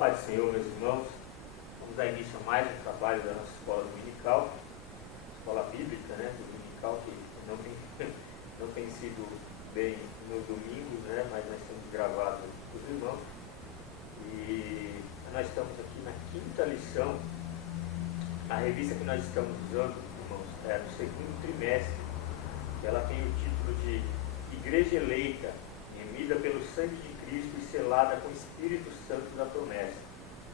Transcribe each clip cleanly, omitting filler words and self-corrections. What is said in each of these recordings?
Pai do Senhor, meus irmãos, vamos dar início a mais um trabalho da nossa escola dominical, escola bíblica, dominical, que não tem sido bem nos domingos, mas nós temos gravado para os irmãos. E nós estamos aqui na quinta lição. A revista que nós estamos usando, irmãos, é do segundo trimestre. Ela tem o título de Igreja Eleita, remida pelo sangue de Cristo e selada com o Espírito Santo da promessa.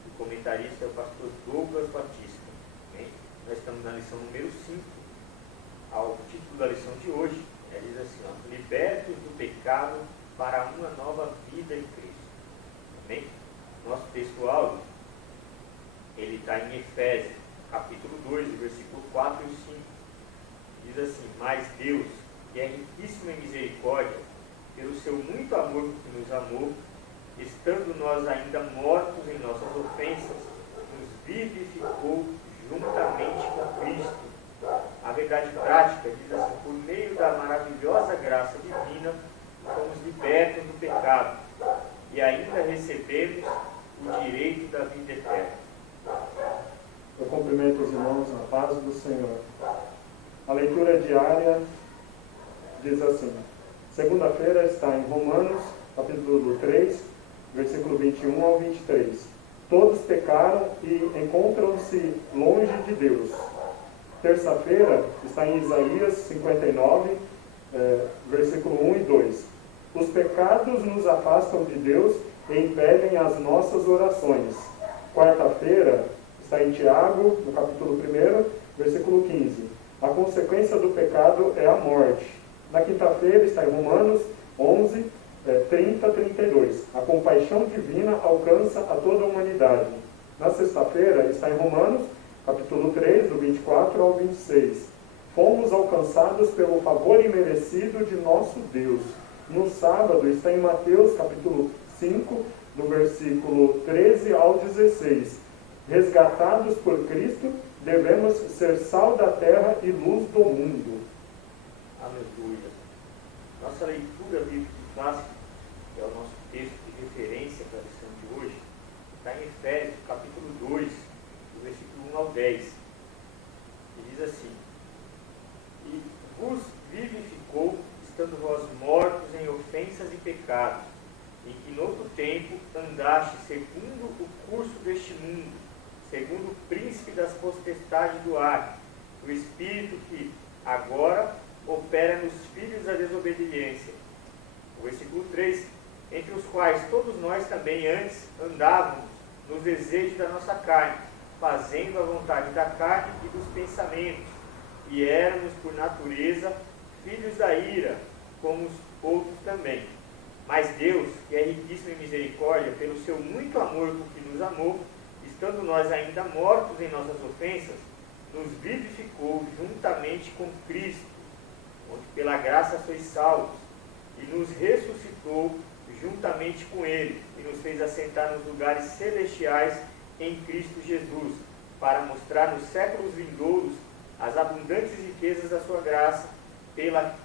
O comentarista é o pastor Douglas Batista. Bem, nós estamos na lição número 5. O título da lição de hoje diz assim: libertos do pecado para uma nova vida em Cristo. Bem, nosso texto áudio ele está em Efésios, capítulo 2, versículo 4 e 5. Diz assim: mas Deus, que é riquíssimo em misericórdia, pelo seu muito amor que nos amou, estando nós ainda mortos em nossas ofensas, nos vivificou juntamente com Cristo. A verdade prática diz assim: por meio da maravilhosa graça divina, fomos libertos do pecado e ainda recebemos o direito da vida eterna. Eu cumprimento os irmãos na paz do Senhor. A leitura diária diz assim: segunda-feira está em Romanos, capítulo 3, versículo 21 ao 23. Todos pecaram e encontram-se longe de Deus. Terça-feira está em Isaías 59, versículo 1 e 2. Os pecados nos afastam de Deus e impedem as nossas orações. Quarta-feira está em Tiago, no capítulo 1, versículo 15. A consequência do pecado é a morte. Na quinta-feira está em Romanos 11, 30 a 32. A compaixão divina alcança a toda a humanidade. Na sexta-feira está em Romanos, capítulo 3, do 24 ao 26. Fomos alcançados pelo favor imerecido de nosso Deus. No sábado está em Mateus, capítulo 5, do versículo 13 ao 16. Resgatados por Cristo, devemos ser sal da terra e luz do mundo. Aleluia. Nossa leitura bíblica clássica, que é o nosso texto de referência para a lição de hoje, está em Efésios, capítulo 2, do versículo 1 ao 10. E diz assim: e vos vivificou, estando vós mortos em ofensas e pecados, em que noutro tempo andaste segundo o curso deste mundo, segundo o príncipe das potestades do ar, o espírito que agora opera nos filhos da desobediência. O versículo 3: entre os quais todos nós também antes andávamos nos desejos da nossa carne, fazendo a vontade da carne e dos pensamentos, e éramos por natureza filhos da ira, como os outros também. Mas Deus, que é riquíssimo em misericórdia, pelo seu muito amor com que nos amou, estando nós ainda mortos em nossas ofensas, nos vivificou juntamente com Cristo, onde pela graça sois salvos, e nos ressuscitou juntamente com Ele, e nos fez assentar nos lugares celestiais em Cristo Jesus, para mostrar nos séculos vindouros as abundantes riquezas da sua graça, pela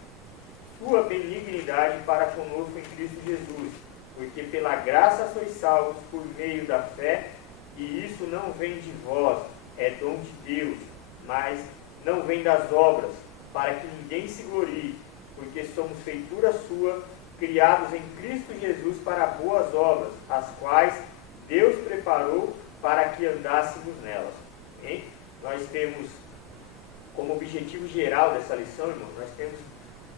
sua benignidade para conosco em Cristo Jesus, porque pela graça sois salvos por meio da fé, e isso não vem de vós, é dom de Deus, mas não vem das obras, para que ninguém se glorie, porque somos feitura sua, criados em Cristo Jesus para boas obras, as quais Deus preparou para que andássemos nelas. Hein? Nós temos como objetivo geral dessa lição, irmão, nós temos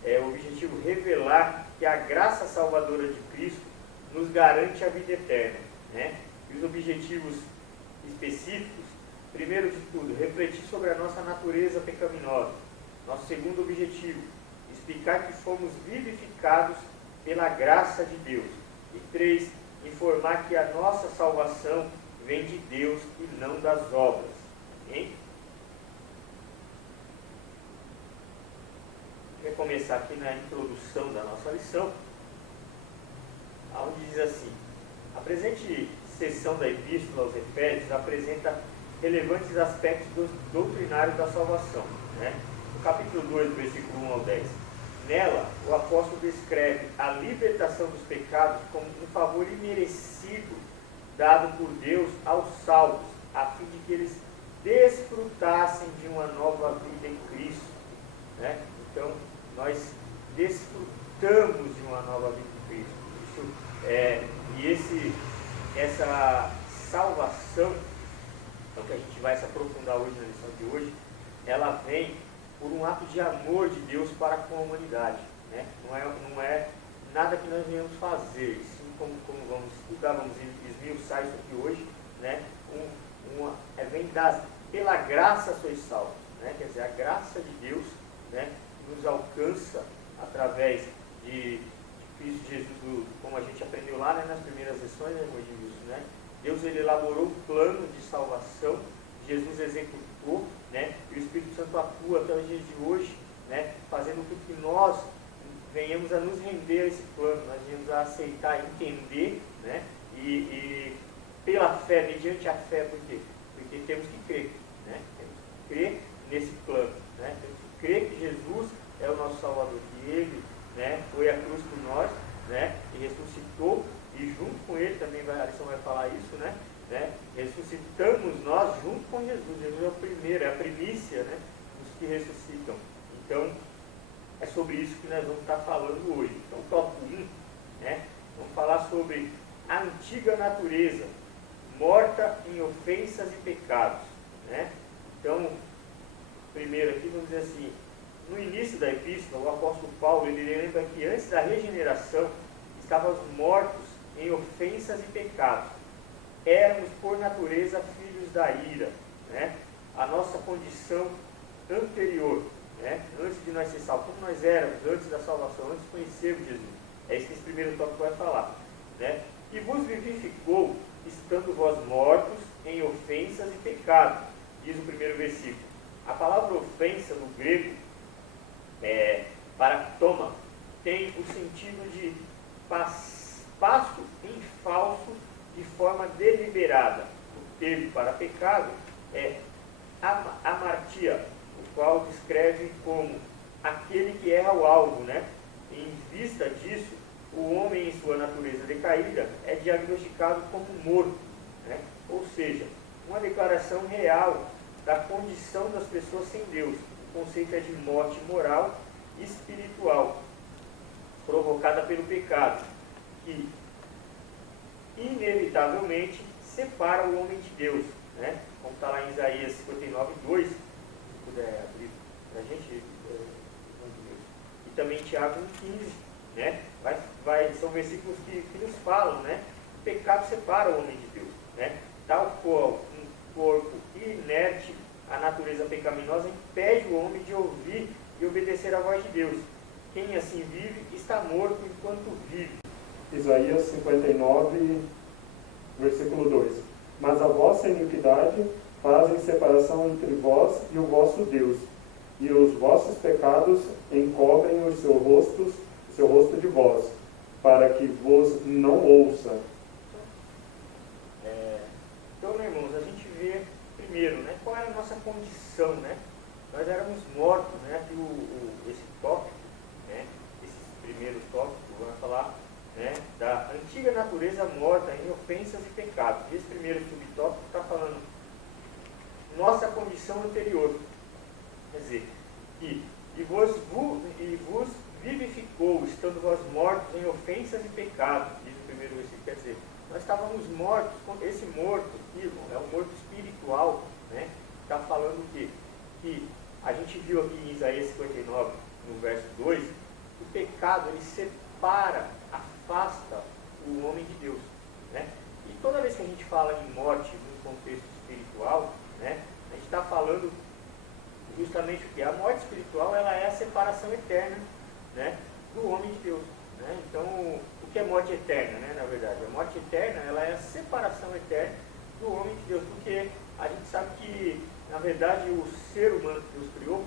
o objetivo revelar que a graça salvadora de Cristo nos garante a vida eterna. E os objetivos específicos: primeiro de tudo, refletir sobre a nossa natureza pecaminosa. Nosso segundo objetivo: explicar que fomos vivificados pela graça de Deus. E 3, informar que a nossa salvação vem de Deus e não das obras. Hein? Vou começar aqui na introdução da nossa lição, onde diz assim: a presente seção da Epístola aos Efésios apresenta relevantes aspectos doutrinários da salvação. No capítulo 2, do versículo 1 ao 10. Nela, o apóstolo descreve a libertação dos pecados como um favor imerecido dado por Deus aos salvos, a fim de que eles desfrutassem de uma nova vida em Cristo. Né? Então, nós desfrutamos de uma nova vida em Cristo. Essa salvação, é o que a gente vai se aprofundar hoje na lição de hoje, ela vem por um ato de amor de Deus para com a humanidade. Né? Não é nada que nós venhamos fazer, sim, como vamos estudar, vamos esmiuçar isso aqui hoje, né? Vem pela graça sois salvos, né? Quer dizer, a graça de Deus, né, nos alcança através de Cristo Jesus, como a gente aprendeu lá, né, nas primeiras lições, né, né? Deus ele elaborou um plano de salvação, Jesus executou, né, e o Espírito Santo atua até os dias de hoje, né, fazendo com que nós venhamos a nos render a esse plano, nós venhamos a aceitar, entender, né, e pela fé, mediante a fé, por quê? Porque temos que crer, né, temos que crer nesse plano, né, temos que crer que Jesus é o nosso Salvador, que Ele, né, foi à cruz por nós, né, e ressuscitou, e junto com Ele, também a lição vai falar isso, né, ressuscitamos nós junto com Jesus. Jesus é o primeiro, é a primícia, né, dos que ressuscitam. Então, é sobre isso que nós vamos estar falando hoje. Então, tópico 1, né, vamos falar sobre a antiga natureza, morta em ofensas e pecados. Né? Então, primeiro aqui, vamos dizer assim, no início da epístola, o apóstolo Paulo, ele lembra que antes da regeneração, estávamos mortos em ofensas e pecados. Éramos, por natureza, filhos da ira. Né? A nossa condição anterior, né? Antes de nós ser salvos, como nós éramos, antes da salvação, antes de conhecermos Jesus. É isso que esse primeiro tópico vai falar. Né? E vos vivificou, estando vós mortos em ofensas e pecados. Diz o primeiro versículo. A palavra ofensa no grego, paraktoma, tem o sentido de passo em falso de forma deliberada. O termo para pecado é amartia, o qual descreve como aquele que erra o alvo, né? Em vista disso, o homem em sua natureza decaída é diagnosticado como morto, né? Ou seja, uma declaração real da condição das pessoas sem Deus. O conceito é de morte moral e espiritual, provocada pelo pecado, que inevitavelmente separa o homem de Deus, né? Como está lá em Isaías 59:2, se puder abrir para a gente, e também Tiago 1:15, né? São versículos que nos falam, né? O pecado separa o homem de Deus, né? Tal qual um corpo inerte, a natureza pecaminosa impede o homem de ouvir e obedecer à voz de Deus. Quem assim vive está morto enquanto vive. Isaías 59, versículo 2. Mas a vossa iniquidade fazem separação entre vós e o vosso Deus, e os vossos pecados encobrem o seu rosto de vós, para que vos não ouça. Então, meus irmãos, a gente vê primeiro, né, qual era a nossa condição, né? Nós éramos mortos, né? Aqui esse tópico, né, esses primeiros tópicos, vamos falar, né, da antiga natureza morta em ofensas e pecados. Esse primeiro subtópico está falando nossa condição anterior. Quer dizer, e vos vivificou, estando vós mortos em ofensas e pecados, diz o primeiro versículo. Quer dizer, nós estávamos mortos, esse morto aqui, irmão, é um morto espiritual, né? Está falando o quê? Que a gente viu aqui em Isaías 59, no verso 2, o pecado, ele separa, afasta o homem de Deus, né? E toda vez que a gente fala em morte no contexto espiritual, né, a gente está falando justamente o que? A morte espiritual, ela é a separação eterna, né, do homem de Deus, né? Então, o que é morte eterna, né, na verdade? A morte eterna, ela é a separação eterna do homem de Deus, porque a gente sabe que, na verdade, o ser humano que Deus criou,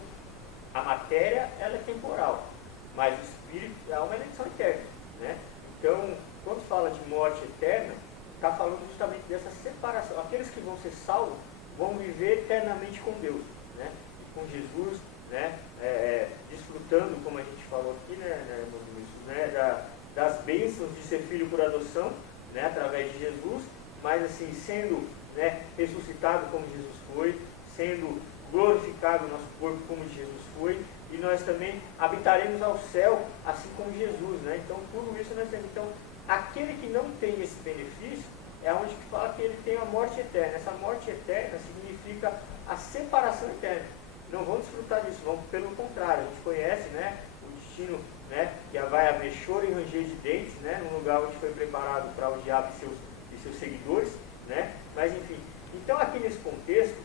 a matéria, ela é temporal, mas o espírito, a alma, eles são eternos, né? Então, quando fala de morte eterna, está falando justamente dessa separação. Aqueles que vão ser salvos vão viver eternamente com Deus, né? E com Jesus, né? Desfrutando, como a gente falou aqui, né, das bênçãos de ser filho por adoção, né, através de Jesus, mas assim, sendo, né, ressuscitado como Jesus foi, sendo glorificado o nosso corpo como Jesus foi, e nós também habitaremos ao céu, assim como Jesus, né? Então, tudo isso nós temos. Então, aquele que não tem esse benefício, é onde que fala que ele tem a morte eterna. Essa morte eterna significa a separação eterna. Não vão desfrutar disso, vão pelo contrário. A gente conhece, né, o destino, né, que vai haver choro e ranger de dentes, né, num lugar onde foi preparado para o diabo e seus seguidores, né? Mas enfim, então aqui nesse contexto,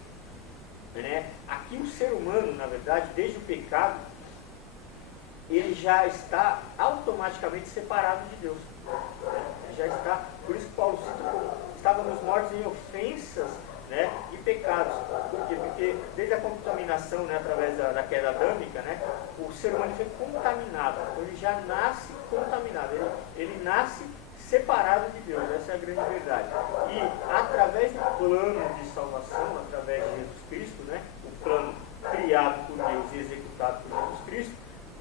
né, aqui o ser humano, na verdade, desde o pecado, ele já está automaticamente separado de Deus. Ele já está, por isso que Paulo cita como estávamos mortos em ofensas, né, e pecados. Por quê? Porque desde a contaminação, né, através da queda adâmica, né, o ser humano foi contaminado. Então ele já nasce contaminado. Ele nasce separado de Deus. Essa é a grande verdade. E através do plano de salvação, através de Jesus Cristo, né, o plano criado por Deus e executado por Jesus Cristo,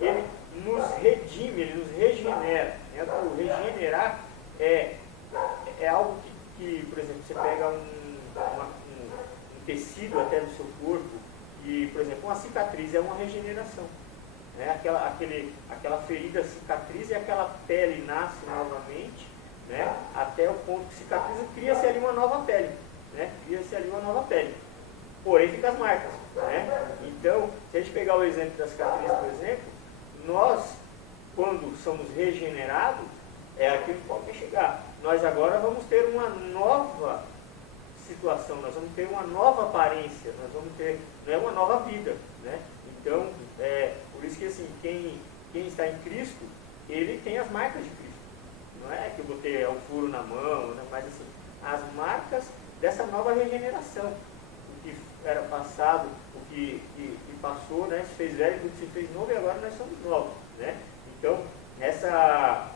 ele nos redime, ele nos regenera. Né? O regenerar é algo que, por exemplo, você pega um tecido até do seu corpo e, por exemplo, uma cicatriz é uma regeneração. Né? Aquela ferida cicatriza e aquela pele nasce novamente, né? Até o ponto que cicatriza, cria-se ali uma nova pele. Né? Cria-se ali uma nova pele. Porém, fica as marcas. Né? Então, se a gente pegar o exemplo da cicatriz, por exemplo, nós, quando somos regenerados, é aquilo que pode chegar. Nós agora vamos ter uma nova situação, nós vamos ter uma nova aparência, nós vamos ter, não é uma nova vida, né? Então, por isso que assim, quem está em Cristo, ele tem as marcas de Cristo. Não é que eu botei um furo na mão, né? Mas assim, as marcas dessa nova regeneração. O que era passado, o que passou, né? Se fez velho, o que se fez novo, e agora nós somos novos, né? Então, essa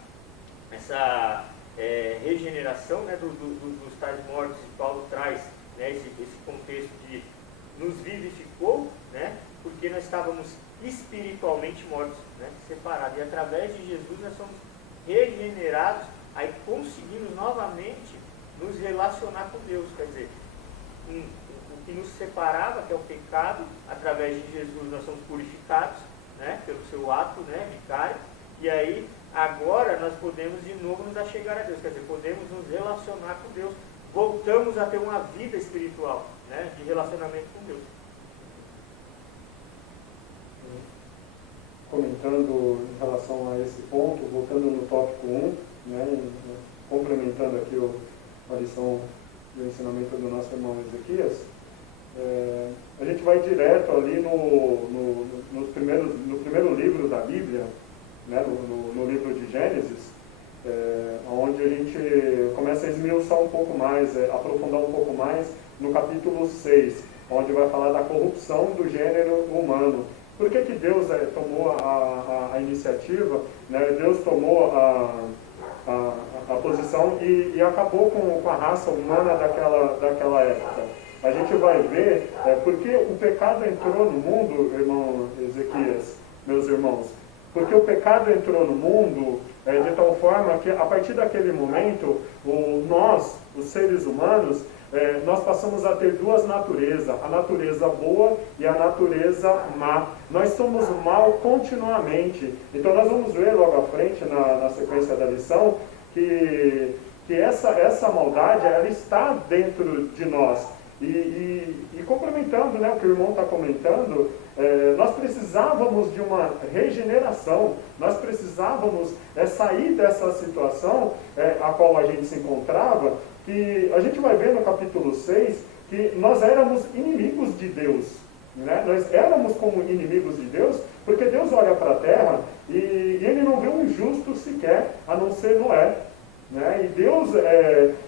regeneração, né, dos tais mortos, que Paulo traz, né, esse contexto de nos vivificou, né, porque nós estávamos espiritualmente mortos, né, separados, e através de Jesus nós somos regenerados, aí conseguimos novamente nos relacionar com Deus. Quer dizer, o que nos separava, que é o pecado, através de Jesus nós somos purificados, né, pelo seu ato, né, vicário, e aí agora nós podemos de novo nos achegar a Deus, quer dizer, podemos nos relacionar com Deus, voltamos a ter uma vida espiritual, né, de relacionamento com Deus. Comentando em relação a esse ponto, voltando no tópico 1, né, complementando aqui a lição do ensinamento do nosso irmão Ezequias, a gente vai direto ali no primeiro livro da Bíblia, né, no livro de Gênesis, onde a gente começa a esmiuçar um pouco mais, aprofundar um pouco mais no capítulo 6, onde vai falar da corrupção do gênero humano. Por que Deus tomou a iniciativa, né? Deus tomou a posição e acabou com a raça humana daquela época? A gente vai ver porque o pecado entrou no mundo, irmão Ezequias, meus irmãos. Porque o pecado entrou no mundo de tal forma que, a partir daquele momento, nós, os seres humanos, nós passamos a ter duas naturezas, a natureza boa e a natureza má. Nós somos mal continuamente. Então nós vamos ver logo à frente, na sequência da lição, que essa maldade, ela está dentro de nós. E complementando, né, o que o irmão está comentando, nós precisávamos de uma regeneração, nós precisávamos sair dessa situação a qual a gente se encontrava, que a gente vai ver no capítulo 6 que nós éramos inimigos de Deus, né? Nós éramos como inimigos de Deus, porque Deus olha para a terra e ele não vê um justo sequer, a não ser Noé. Né? E Deus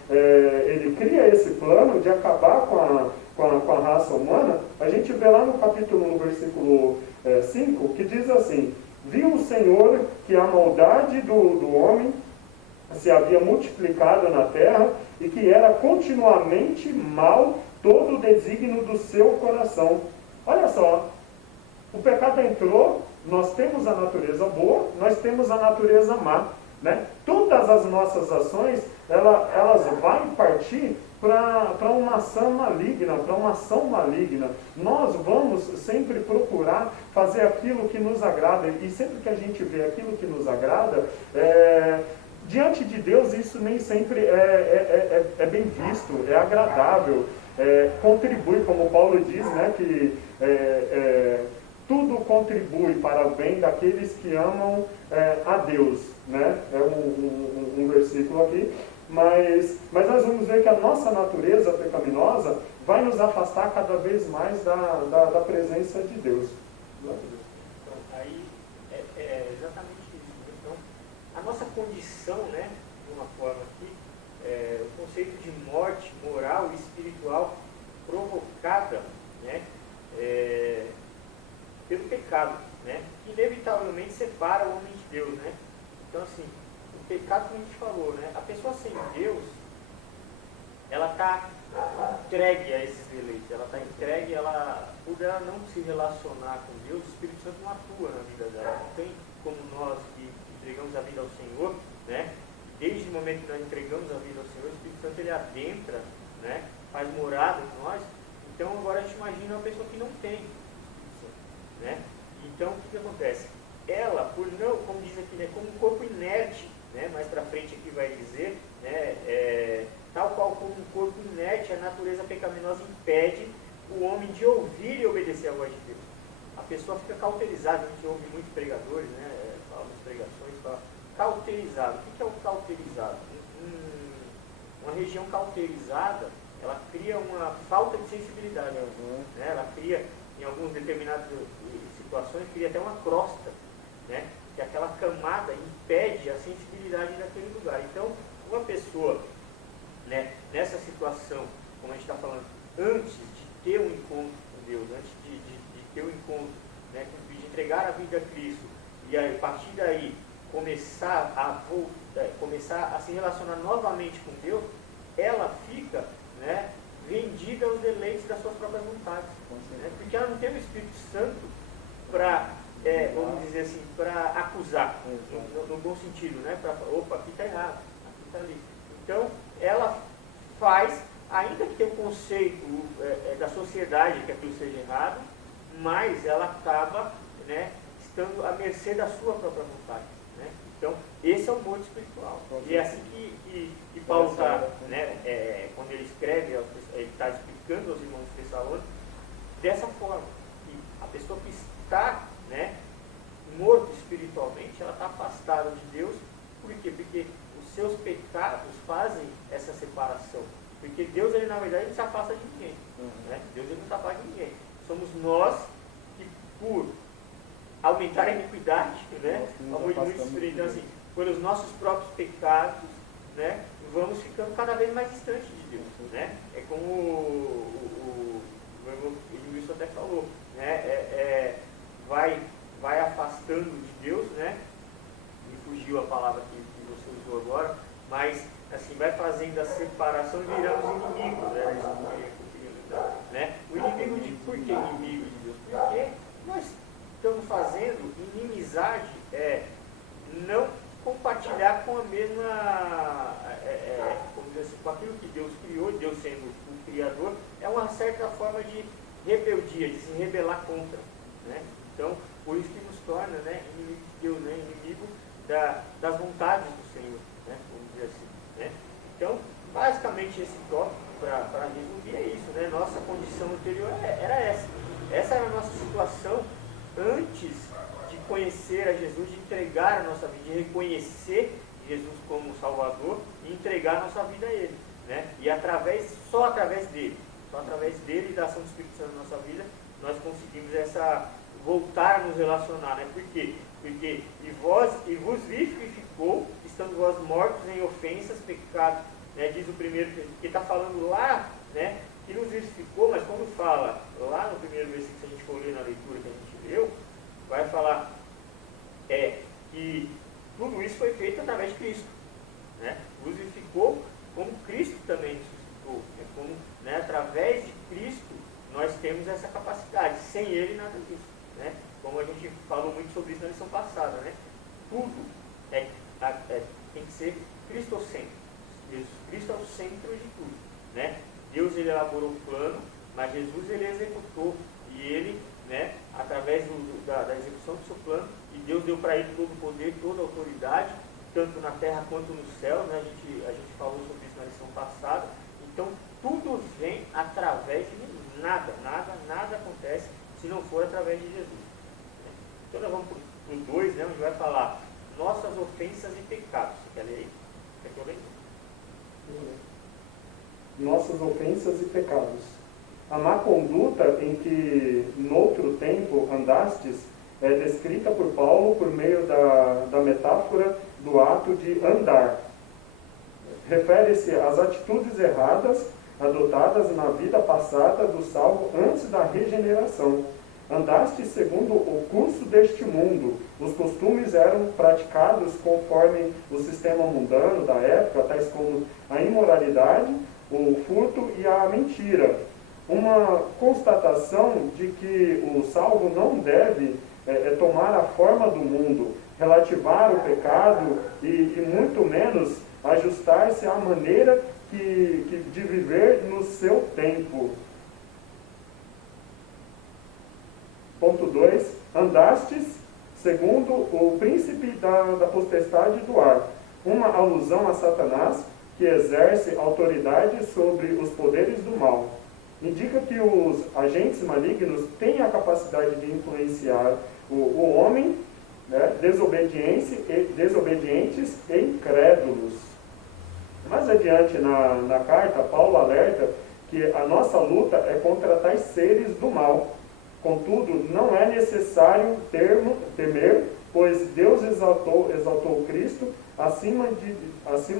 ele cria esse plano de acabar com a raça humana. A gente vê lá no capítulo, no versículo 5, que diz assim: viu o Senhor que a maldade do homem se havia multiplicado na terra e que era continuamente mal todo o desígnio do seu coração. Olha só, o pecado entrou, nós temos a natureza boa, nós temos a natureza má. Né? Todas as nossas ações, elas vão partir para uma ação maligna. Nós vamos sempre procurar fazer aquilo que nos agrada, e sempre que a gente vê aquilo que nos agrada, diante de Deus isso nem sempre é bem visto, é agradável, contribui, como Paulo diz, né, que tudo contribui para o bem daqueles que amam a Deus, né? É um versículo aqui. Mas nós vamos ver que a nossa natureza pecaminosa vai nos afastar cada vez mais da presença de Deus. Então, aí é exatamente isso. Então, a nossa condição, né, de uma forma aqui, o conceito de morte moral e espiritual provocada, né, pelo pecado, né, que inevitavelmente separa o homem de Deus, né? Então, assim, o pecado, como a gente falou, né, a pessoa sem Deus, ela está entregue a esses deleites, ela está entregue, por ela não se relacionar com Deus, o Espírito Santo não atua na vida dela. Não tem como nós que entregamos a vida ao Senhor, né, desde o momento que nós entregamos a vida ao Senhor, o Espírito Santo ele adentra, né, faz morada em nós. Então agora a gente imagina uma pessoa que não tem Espírito Santo, né? Então o que acontece? Ela, por não, como diz aqui, né, como um corpo inerte, né, mais para frente aqui vai dizer, né, tal qual como um corpo inerte, a natureza pecaminosa impede o homem de ouvir e obedecer a voz de Deus. A pessoa fica cauterizada, a gente ouve muitos pregadores, né, algumas pregações, fala cauterizado. O que é o cauterizado? Uma região cauterizada, ela cria uma falta de sensibilidade, né, ela cria, em algumas determinadas situações, cria até uma crosta, né, que aquela camada impede a sensibilidade daquele lugar. Então, uma pessoa, né, nessa situação, como a gente está falando, antes de ter um encontro com Deus, antes de ter um encontro, né, de entregar a vida a Cristo, e aí, a partir daí começar a se relacionar novamente com Deus, ela fica, né, rendida aos deleites das suas próprias vontades, né, porque ela não tem o Espírito Santo para, vamos dizer assim, para acusar, no bom sentido, né, para, opa, aqui está errado, aqui está ali. Então, ela faz, ainda que tenha o conceito da sociedade que aquilo seja errado, mas ela acaba, né, estando à mercê da sua própria vontade, né? Então, esse é o morto espiritual. E é assim que Paulo está, né, quando ele escreve, ele está explicando aos irmãos Tessalônicos, dessa forma, que a pessoa que está, né, morto espiritualmente, ela está afastada de Deus. Por quê? Porque os seus pecados fazem essa separação. Porque Deus, ele na verdade, não se afasta de ninguém, né? Deus, ele não se afasta de ninguém. Somos nós que, por aumentar a iniquidade, né, então, assim, pelos nossos próprios pecados, né, vamos ficando cada vez mais distantes de Deus, né? É como o irmão Edmilson até falou, né, vai afastando de Deus, né? Me fugiu a palavra que você usou agora, mas assim, vai fazendo a separação e viramos inimigos, né? O inimigo de, por que inimigo de Deus? Porque nós estamos fazendo inimizade, não compartilhar com a mesma, como dizer assim, com aquilo que Deus criou, Deus sendo o Criador, é uma certa forma de rebeldia, de se rebelar contra, né? Então, por isso que nos torna, né, inimigo de Deus, né, inimigo das vontades do Senhor, né, vamos dizer assim, né? Então, basicamente esse tópico, para resumir, é isso, né? Nossa condição anterior era essa. Essa era a nossa situação antes de conhecer a Jesus, de entregar a nossa vida, de reconhecer Jesus como Salvador e entregar a nossa vida a Ele, né? E só através dele e da ação do Espírito Santo na nossa vida, nós conseguimos voltar a nos relacionar, né? Por quê? Porque e vos vivificou, estando vós mortos em ofensas, pecados, né? Diz o primeiro, que está falando lá, né, que nos vivificou, mas quando fala lá no primeiro versículo, se a gente for ler na leitura que a gente leu, vai falar que tudo isso foi feito através de Cristo, né? Vos vivificou como Cristo também nos vivificou, como, né, através de Cristo nós temos essa capacidade, sem Ele nada disso, né? Como a gente falou muito sobre isso na lição passada, né? Tudo tem que ser cristocêntrico. Jesus Cristo é o centro de tudo, né? Deus ele elaborou o plano, mas Jesus ele executou, e ele, né, através da execução do seu plano, e Deus deu para ele todo o poder, toda a autoridade, tanto na terra quanto no céu, né? A gente falou sobre isso na lição passada. Então tudo vem através de Jesus. Nada acontece se não for através de Jesus. Então nós vamos para o 2, né, onde vai falar nossas ofensas e pecados. Você quer ler aí? Quer que eu leia? Nossas ofensas e pecados. A má conduta em que noutro tempo andastes é descrita por Paulo por meio da metáfora do ato de andar. Refere-se às atitudes erradas adotadas na vida passada do salvo antes da regeneração. Andaste segundo o curso deste mundo. Os costumes eram praticados conforme o sistema mundano da época, tais como a imoralidade, o furto e a mentira. Uma constatação de que o salvo não deve tomar a forma do mundo, relativar o pecado e muito menos ajustar-se à maneira de viver no seu tempo. Ponto 2. Andastes segundo o príncipe da potestade do ar. Uma alusão a Satanás, que exerce autoridade sobre os poderes do mal. Indica que os agentes malignos têm a capacidade de influenciar o homem, né, desobedientes e incrédulos. Mais adiante na carta, Paulo alerta que a nossa luta é contra tais seres do mal. Contudo, não é necessário temer, pois Deus exaltou Cristo acima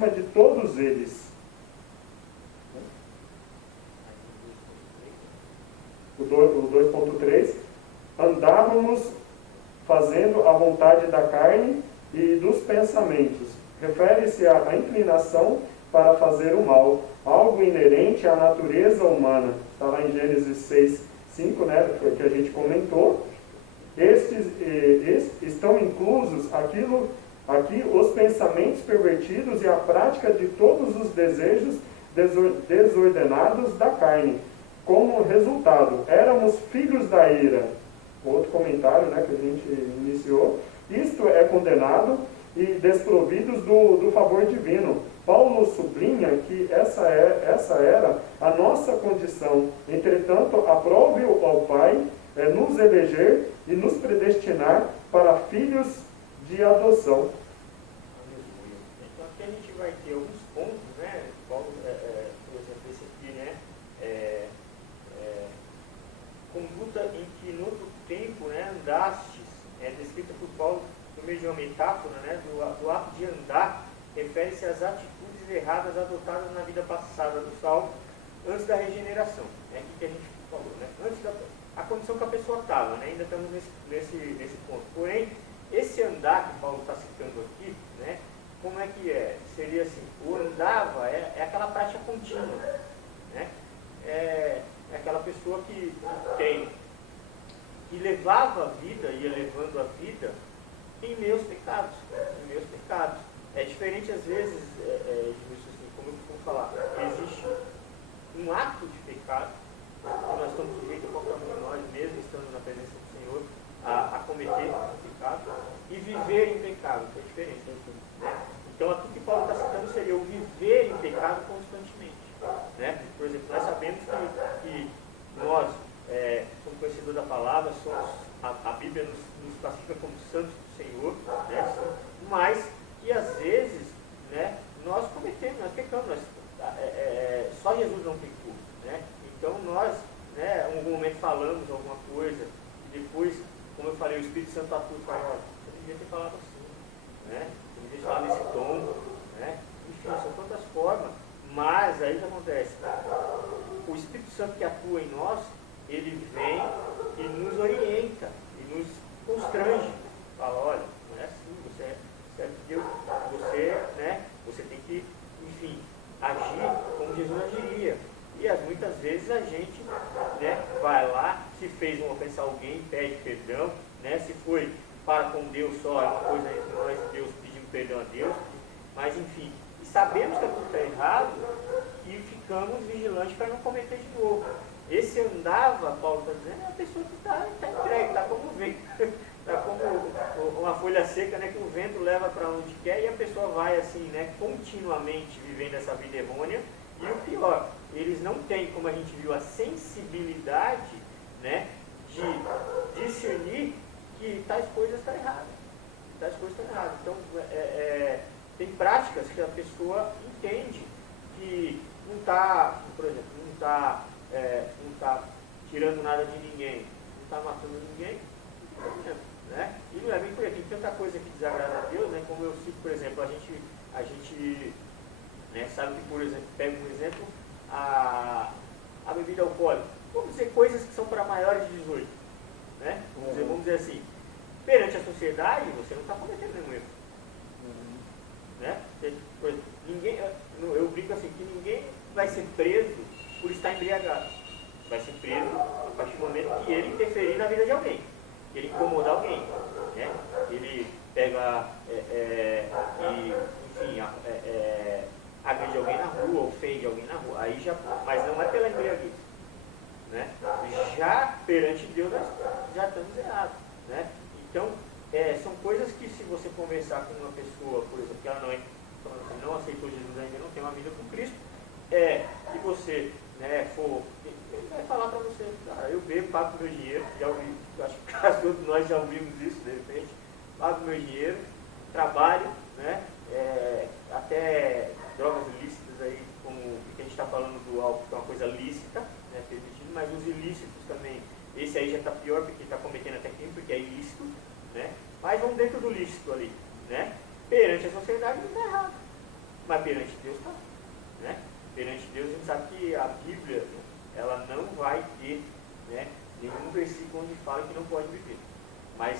de todos eles. O 2.3, andávamos fazendo a vontade da carne e dos pensamentos. Refere-se à inclinação para fazer o mal, algo inerente à natureza humana. Está lá em Gênesis 6:5, né, que a gente comentou. Estes estão inclusos aqui os pensamentos pervertidos e a prática de todos os desejos desordenados da carne. Como resultado, éramos filhos da ira. Outro comentário, né, que a gente iniciou. Isto é condenado e desprovidos do favor divino. Paulo sublinha que essa era a nossa condição. Entretanto, aprove ao Pai nos eleger e nos predestinar para filhos de adoção. Então aqui a gente vai ter alguns pontos, né? Paulo, por exemplo, esse aqui, né? Conduta em que no outro tempo, né, andastes, é descrita por Paulo por meio de uma metáfora, né, do ato de andar, refere-se às atitudes erradas adotadas na vida passada do salvo antes da regeneração. É aqui que a gente falou, né? Antes a condição que a pessoa estava, né? Ainda estamos nesse ponto. Porém, esse andar que Paulo está citando aqui, né, como é que é? Seria assim, o andava é aquela prática contínua, né? É aquela pessoa que levava a vida, ia levando a vida em meus pecados. É diferente às vezes, assim, como eu vou falar, existe um ato de pecado, que nós estamos sujeitos a qualquer um de nós, mesmo estando na presença do Senhor, a cometer pecado, e viver em pecado, que é diferente. Né? Então aqui que Paulo está citando seria o viver em pecado constantemente. Né? Por exemplo, nós sabemos que nós, como conhecedor da palavra, a Bíblia nos classifica como santos do Senhor, né? Mas que às vezes, né, nós pecamos, só Jesus não pecou. Né? Então nós, né, em algum momento falamos alguma coisa, e depois, como eu falei, o Espírito Santo atua e fala, você devia ter falado assim, né? Você devia ter falado nesse tom, né? Enfim, são tantas formas, mas aí o que acontece? O Espírito Santo que atua em nós, ele vem e nos orienta, e nos constrange. Fala, olha, não é assim, você é Deus, né, você tem que, enfim, agir como Jesus agiria. E muitas vezes a gente, né, vai lá, se fez uma ofensa a alguém, pede perdão, né, se foi para com Deus só, é uma coisa entre nós e Deus pedindo perdão a Deus, mas enfim, sabemos que aquilo está errado e ficamos vigilantes para não cometer de novo. Esse andava, Paulo está dizendo, é a pessoa que está entregue, está como o vento, está como uma folha seca, né, que o vento leva para onde quer e a pessoa vai assim, né, continuamente vivendo essa vida errônea. E o pior, eles não têm, como a gente viu, a sensibilidade, né, de discernir que tais coisas estão erradas. Tais coisas estão erradas. Então, tem práticas que a pessoa entende que não está, por exemplo, não está tirando nada de ninguém, não está matando ninguém, né? E não é bem por aí. Tem tanta coisa que desagrada a Deus, né? Como eu cito, por exemplo, a gente né, sabe que, por exemplo, pega um exemplo, a bebida alcoólica. Vamos dizer coisas que são para maiores de 18. Né? Vamos dizer assim, perante a sociedade, você não está cometendo nenhum erro. Né? Por exemplo, eu brinco assim, que ninguém vai ser preso por estar embriagado. Vai ser preso a partir do momento que ele interferir na vida de alguém, que ele incomodar alguém. Né? Ele pega enfim, agride alguém na rua, ofende alguém na rua, aí já, mas não é pela embriaguez. Né? Já perante Deus nós já estamos errados. Né? Então, são coisas que se você conversar com uma pessoa, por exemplo, que ela não aceitou Jesus ainda, não tem uma vida com Cristo, e você, né, ele vai falar para você, cara, eu bebo, pago meu dinheiro, já ouvi, acho que quase todos nós já ouvimos isso, de repente, pago meu dinheiro, trabalho, né, até drogas ilícitas aí, como que a gente está falando do álcool, que é uma coisa lícita, né, permitido, mas os ilícitos também, esse aí já está pior porque está cometendo até crime, porque é ilícito, né, mas vamos dentro do lícito ali, né, perante a sociedade não está errado, mas perante Deus está, né, perante Deus a gente sabe que a Bíblia, ela não vai ter, né, nenhum versículo onde fala que não pode beber, mas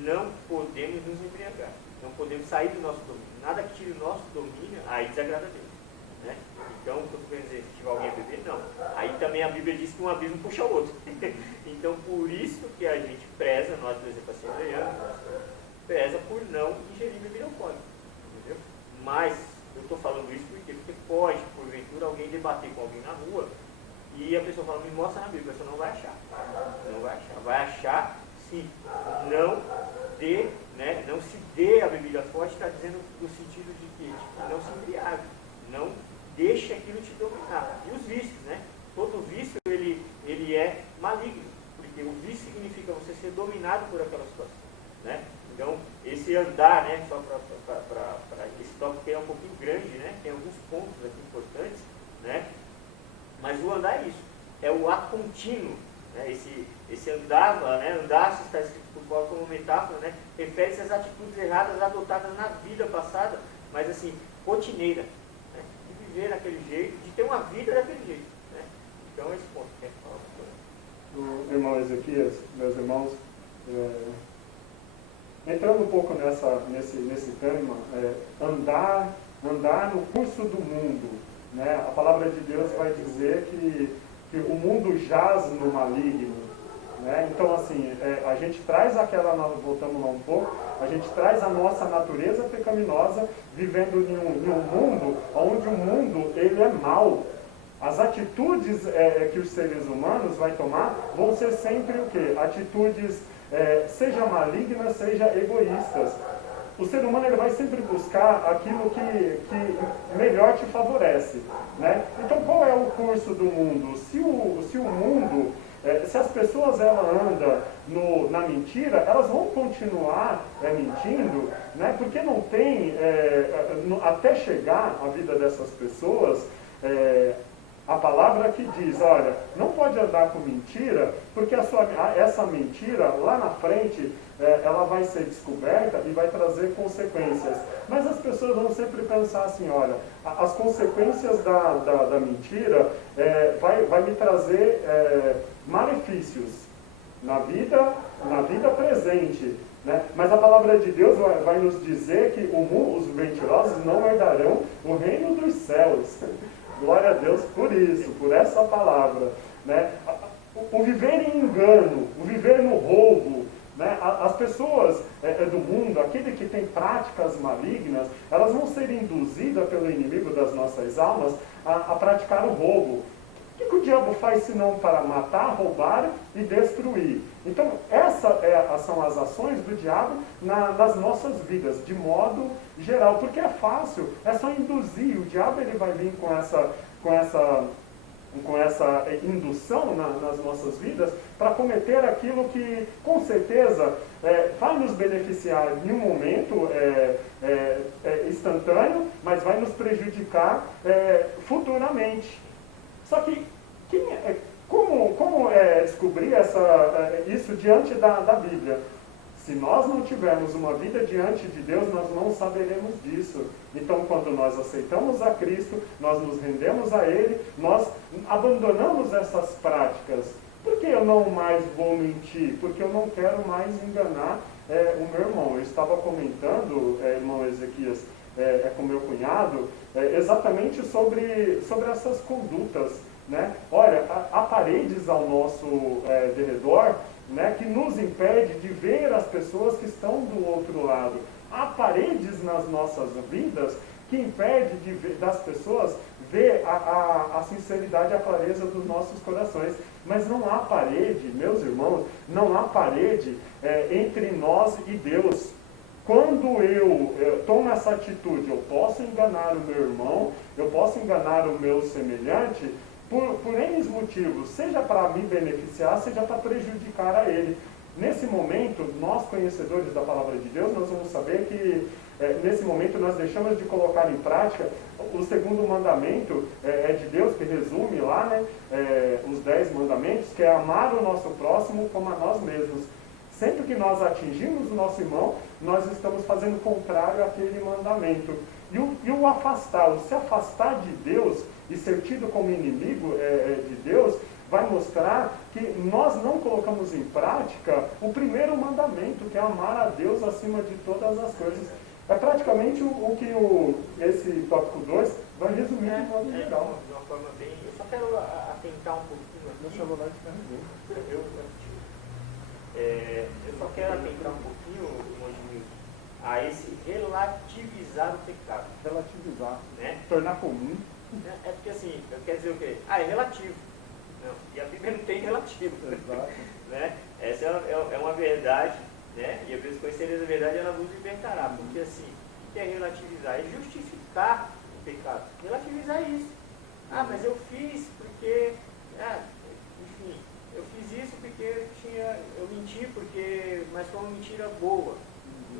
não podemos nos embriagar, não podemos sair do nosso domínio, nada que tire o nosso domínio, aí desagrada a Deus. Né? Então, o que eu quero dizer, se tiver alguém a beber, não. Aí também a Bíblia diz que um abismo puxa o outro. Então, por isso que a gente preza, nós do exemplo assembleiano, preza por não ingerir bebida alcoólica. Entendeu? Mas, eu estou falando isso porque pode, porventura, alguém debater com alguém na rua e a pessoa fala, me mostra na Bíblia, a pessoa não vai achar. Não vai achar. Vai achar se não se dê a bebida forte, está dizendo no sentido de que não se embriague, não deixe aquilo te dominar. E os vícios, né? Todo vício ele é maligno, porque o vício significa você ser dominado por aquela situação. Né? Então, esse andar, né, só para esse tópico que é um pouquinho grande, né? Tem alguns pontos aqui importantes, né? Mas o andar é isso, é o ato contínuo. Né? Esse andava, né? Andar-se está escrito por Paulo como metáfora, né? Refere-se às atitudes erradas adotadas na vida passada, mas assim, rotineira, né? De viver daquele jeito, de ter uma vida daquele jeito. Né? Então esse ponto que é falar. O irmão Ezequias, meus irmãos, entrando um pouco nesse tema, andar no curso do mundo. Né? A palavra de Deus vai dizer que o mundo jaz no maligno. Né? Então, assim, a gente traz voltamos lá um pouco, a gente traz a nossa natureza pecaminosa vivendo em um mundo onde o mundo ele é mau. As atitudes que os seres humanos vão tomar vão ser sempre o quê? Atitudes, seja malignas, seja egoístas. O ser humano ele vai sempre buscar aquilo que melhor te favorece. Né? Então, qual é o curso do mundo? Se o mundo, se as pessoas andam na mentira, elas vão continuar mentindo, né? Porque não tem, até chegar a vida dessas pessoas, a palavra que diz, olha, não pode andar com mentira, porque essa mentira, lá na frente, ela vai ser descoberta e vai trazer consequências. Mas as pessoas vão sempre pensar assim, olha, as consequências da mentira vai me trazer malefícios na vida presente. Né? Mas a palavra de Deus vai nos dizer que os mentirosos não herdarão o reino dos céus. Glória a Deus por isso, por essa palavra. Né? O viver em engano, o viver no roubo, Né? As pessoas do mundo, aquele que tem práticas malignas, elas vão ser induzidas pelo inimigo das nossas almas a praticar o roubo. O que o diabo faz senão para matar, roubar e destruir? Então, são as ações do diabo nas nossas vidas, de modo geral, porque é fácil, é só induzir. O diabo ele vai vir com essa indução nas nossas vidas para cometer aquilo que, com certeza, vai nos beneficiar em um momento instantâneo, mas vai nos prejudicar futuramente. Só que como descobrir isso diante da Bíblia? Se nós não tivermos uma vida diante de Deus, nós não saberemos disso. Então, quando nós aceitamos a Cristo, nós nos rendemos a Ele, nós abandonamos essas práticas. Por que eu não mais vou mentir? Porque eu não quero mais enganar o meu irmão. Eu estava comentando, irmão Ezequias, com meu cunhado, exatamente sobre essas condutas. Né? Olha, há paredes ao nosso derredor, né, que nos impede de ver as pessoas que estão do outro lado. Há paredes nas nossas vidas que impede das pessoas ver a sinceridade e a clareza dos nossos corações. Mas não há parede, meus irmãos, não há parede entre nós e Deus. Quando eu tomo essa atitude, eu posso enganar o meu irmão, eu posso enganar o meu semelhante, por N motivos, seja para me beneficiar, seja para prejudicar a ele. Nesse momento, nós conhecedores da palavra de Deus, nós vamos saber que nesse momento nós deixamos de colocar em prática o segundo mandamento de Deus, que resume lá, né, os 10 mandamentos, que é amar o nosso próximo como a nós mesmos. Sempre que nós atingimos o nosso irmão, nós estamos fazendo contrário àquele mandamento. E o afastar, o se afastar de Deus e ser tido como inimigo de Deus, vai mostrar que nós não colocamos em prática o primeiro mandamento, que é amar a Deus acima de todas as coisas. É praticamente o que esse tópico 2 vai resumir de modo geral. De uma forma bem... Eu só quero atentar um pouquinho aqui. Meu celular descarregou. Eu só quero atentar um pouquinho, Monge, a esse relativizar o pecado. Relativizar, né? Tornar comum. É porque assim, eu quero dizer o quê? É relativo. Não, e a Bíblia não tem relativo. Exato. Né? Essa é uma verdade, né? E às vezes conhecer a verdade ela nos libertará. Porque assim, o que é relativizar? É justificar o pecado. Relativizar isso. Ah, mas eu fiz porque... enfim, eu fiz isso porque eu menti mas foi uma mentira boa.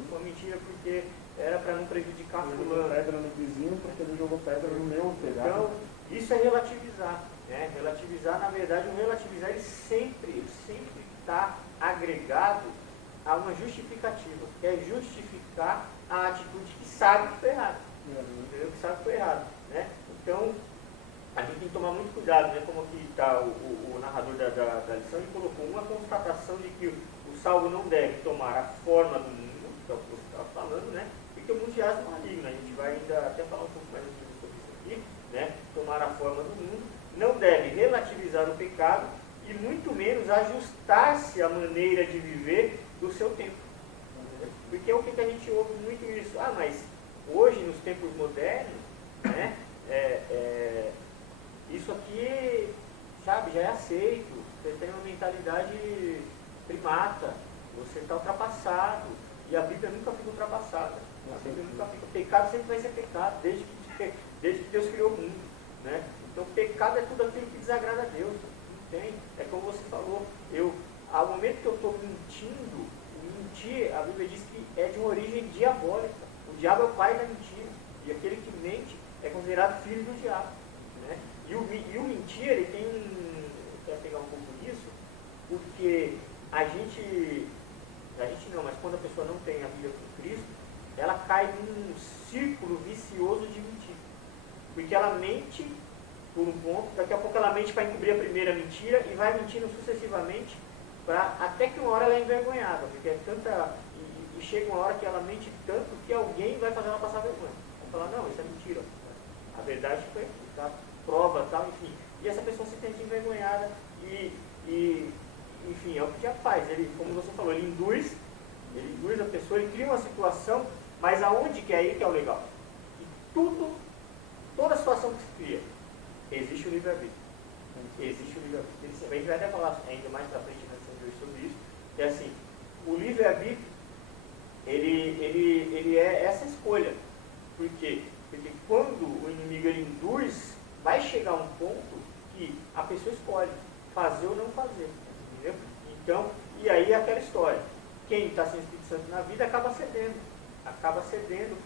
Foi uma mentira porque era para não prejudicar fulano. Jogou pedra no vizinho porque ele jogou pedra no meu telhado. Então, isso é relativizar. Né? Relativizar, na verdade, o relativizar ele sempre está agregado a uma justificativa, que é justificar a atitude que sabe que foi errada. Entendeu? Que sabe que foi errado. Né? Então, a gente tem que tomar muito cuidado, né? Como aqui está o narrador da lição, ele colocou uma constatação de que o salvo não deve tomar a forma do mundo, que é o que você estava falando, né? E que o mundo jaz no maligno. A gente vai ainda até falar um pouco mais sobre isso aqui, né? Tomar a forma do mundo, não deve relativizar o pecado e muito menos ajustar-se à maneira de viver do seu tempo. Porque é o que a gente ouve muito isso. Ah, mas hoje, nos tempos modernos, né? Isso aqui, sabe, já é aceito. Você tem uma mentalidade primata, você está ultrapassado. E a Bíblia nunca fica ultrapassada. A Bíblia nunca fica. Pecado sempre vai ser pecado, desde que Deus criou o mundo. Né? Então, pecado é tudo aquilo que desagrada a Deus. Não tem. É como você falou. Ao momento que eu estou mentindo, mentir, a Bíblia diz que é de uma origem diabólica. O diabo é o pai da mentira. E aquele que mente é considerado filho do diabo. Né? E o mentir, ele tem quero pegar um pouco disso, porque a gente não, mas quando a pessoa não tem a vida com Cristo, ela cai num círculo vicioso de mentir. Porque ela mente por um ponto, daqui a pouco ela mente para encobrir a primeira mentira e vai mentindo sucessivamente, até que uma hora ela é envergonhada, porque é tanta... E chega uma hora que ela mente tanto que alguém vai fazer ela passar vergonha. Vai falar, não, isso é mentira. A verdade foi aqui, tá? Prova, tal, enfim. E essa pessoa se sente envergonhada e enfim, é o que o diabo faz. Ele, como você falou, ele induz a pessoa, ele cria uma situação, mas aonde que é aí que é o legal? E toda situação que se cria, existe o livre-arbítrio. Existe o livre-arbítrio. A gente vai até falar ainda mais pra frente sobre isso, que é assim, o livre-arbítrio, ele é essa escolha. Por quê? Porque quando o inimigo ele induz, vai chegar um ponto que a pessoa escolhe fazer ou não fazer. Entendeu? Então, e aí é aquela história. Quem está sem o Espírito Santo na vida acaba cedendo.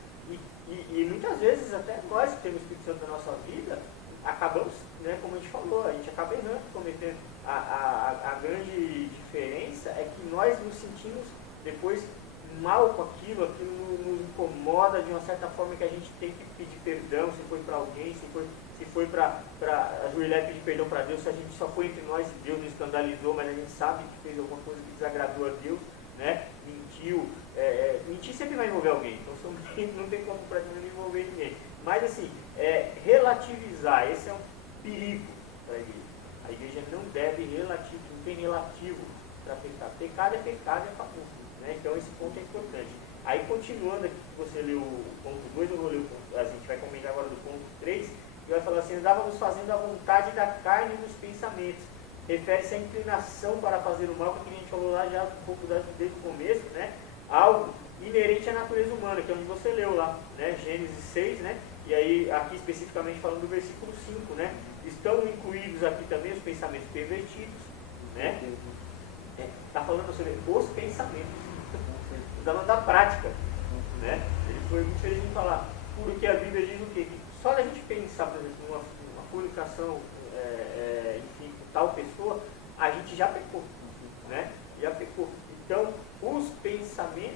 E muitas vezes até nós que temos o Espírito Santo na nossa vida, acabamos, né, como a gente falou, a gente acaba errando, cometendo. A grande diferença é que nós nos sentimos depois mal com aquilo nos incomoda de uma certa forma, que a gente tem que pedir perdão, se foi para alguém, se foi para ajoelhar e pedir perdão para Deus, se a gente só foi entre nós e Deus nos escandalizou, mas a gente sabe que fez alguma coisa que desagradou a Deus, né? Mentiu. Mentir sempre vai envolver alguém, então não tem como praticamente envolver ninguém. Mas assim, relativizar, esse é um perigo para a igreja. A igreja não deve relativizar, não tem relativo para pecar. Pecado é pecado, é acabou. Né? Então esse ponto é importante. Aí continuando aqui, que você leu o ponto 2, eu vou ler o ponto, a gente vai comentar agora do ponto 3, e vai falar assim: andávamos fazendo a vontade da carne e dos pensamentos. Refere-se à inclinação para fazer o mal, que a gente falou lá já um pouco desde o começo, né? Algo inerente à natureza humana, que é onde você leu lá, né? Gênesis 6, né? E aí aqui especificamente falando do versículo 5, né? Estão incluídos aqui também os pensamentos pervertidos, né? Está falando sobre os pensamentos, falando da prática, né? Ele foi muito feliz em falar, porque a Bíblia diz o quê? Que só da gente pensar, por exemplo, numa comunicação, enfim, com tal pessoa, a gente já pecou, né? Já pecou. Então, os pensamentos,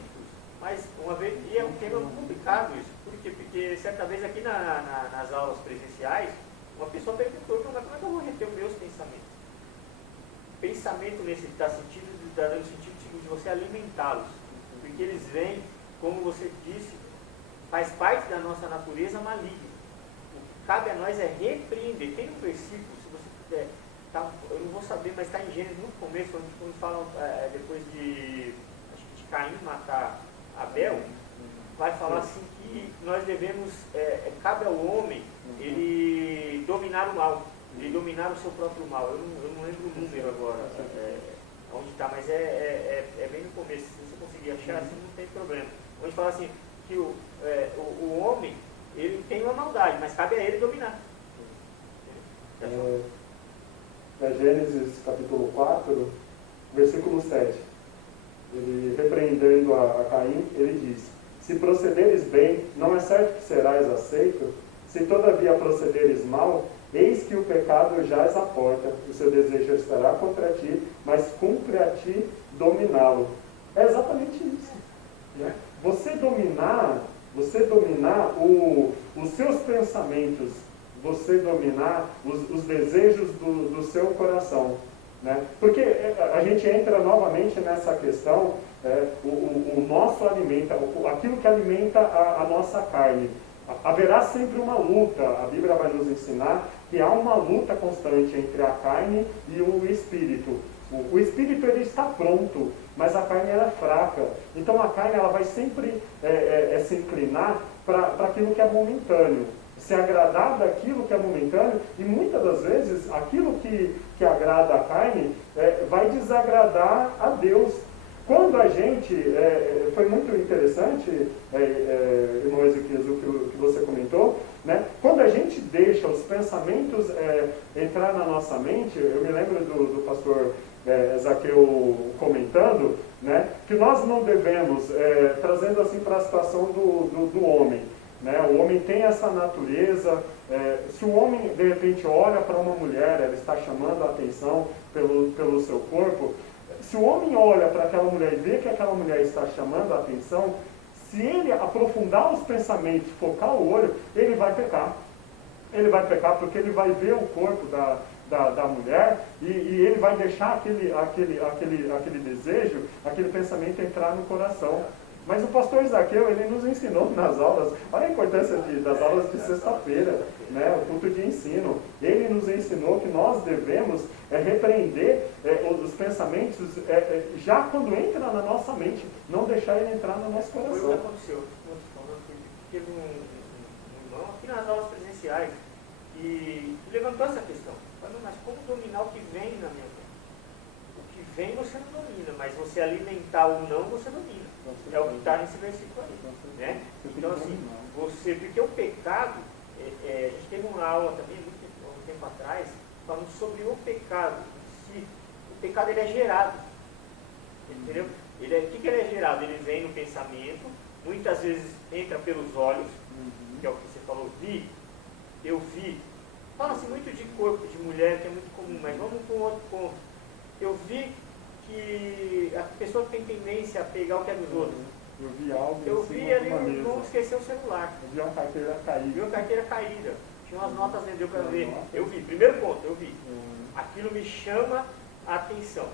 mas uma vez, e é um tema complicado isso, por quê? Porque certa vez aqui nas aulas presenciais, uma pessoa perguntou, como é que eu vou reter os meus pensamentos? Pensamento nesse está dando sentido de você alimentá-los, porque eles vêm, como você disse, faz parte da nossa natureza maligna. O que cabe a nós é repreender. Tem um versículo, se você puder, eu não vou saber, mas está em Gênesis no começo, quando falam depois de Caim matar Abel, vai falar assim que nós devemos, cabe ao homem ele dominar o mal, ele dominar o seu próprio mal. Eu não lembro o número agora, onde está, mas é bem no começo. Se você conseguir achar, assim, não tem problema. Onde fala assim que o homem ele tem uma maldade, mas cabe a ele dominar. Na Gênesis capítulo 4, versículo 7, ele repreendendo a Caim, ele diz: se procederes bem, não é certo que serás aceito? Se todavia procederes mal, eis que o pecado jaz à porta, o seu desejo estará contra ti, mas cumpre a ti dominá-lo. É exatamente isso. Né? Você dominar os seus pensamentos, você dominar os desejos do seu coração. Né? Porque a gente entra novamente nessa questão, o nosso alimento, aquilo que alimenta a nossa carne. Haverá sempre uma luta. A Bíblia vai nos ensinar que há uma luta constante entre a carne e o espírito. O espírito ele está pronto, mas a carne ela é fraca. Então a carne ela vai sempre se inclinar para aquilo que é momentâneo, se agradar daquilo que é momentâneo, e muitas das vezes aquilo que agrada a carne vai desagradar a Deus. Quando a gente, foi muito interessante, irmão Ezequias, o que você comentou, né? Quando a gente deixa os pensamentos entrar na nossa mente, eu me lembro do pastor Zaqueu comentando, né, que nós não devemos, trazendo assim para a situação do homem, né? O homem tem essa natureza, se o homem de repente olha para uma mulher, ela está chamando a atenção pelo seu corpo. Se o homem olha para aquela mulher e vê que aquela mulher está chamando a atenção, se ele aprofundar os pensamentos, focar o olho, ele vai pecar. Ele vai pecar porque ele vai ver o corpo da mulher e ele vai deixar aquele desejo, aquele pensamento entrar no coração. Mas o pastor Zaqueu, ele nos ensinou nas aulas, olha a importância das aulas de sexta-feira, né, o culto de ensino. Ele nos ensinou que nós devemos repreender os pensamentos já quando entra na nossa mente, não deixar ele entrar no nosso coração. Foi o que aconteceu. Teve um irmão aqui nas aulas presenciais e levantou essa questão. Falou, mas como dominar o que vem na minha vida? O que vem você não domina, mas você alimentar ou não, você domina. É o que está nesse versículo aí. Né? Então, assim, porque o pecado, a gente teve uma aula também, muito tempo atrás, falando sobre o pecado. Se o pecado ele é gerado. Entendeu? O que ele é gerado? Ele vem no pensamento, muitas vezes entra pelos olhos, que é o que você falou, eu vi. Fala-se muito de corpo de mulher, que é muito comum, mas vamos para um outro ponto. Eu vi que a pessoa tem tendência a pegar o que é dos outros. Eu vi algo. Eu vi ali o irmão esquecer o celular. Eu vi uma carteira caída. Vi uma carteira caída. Tinha umas notas dentro, deu para ver. Eu vi. Primeiro ponto, eu vi. Aquilo me chama a atenção.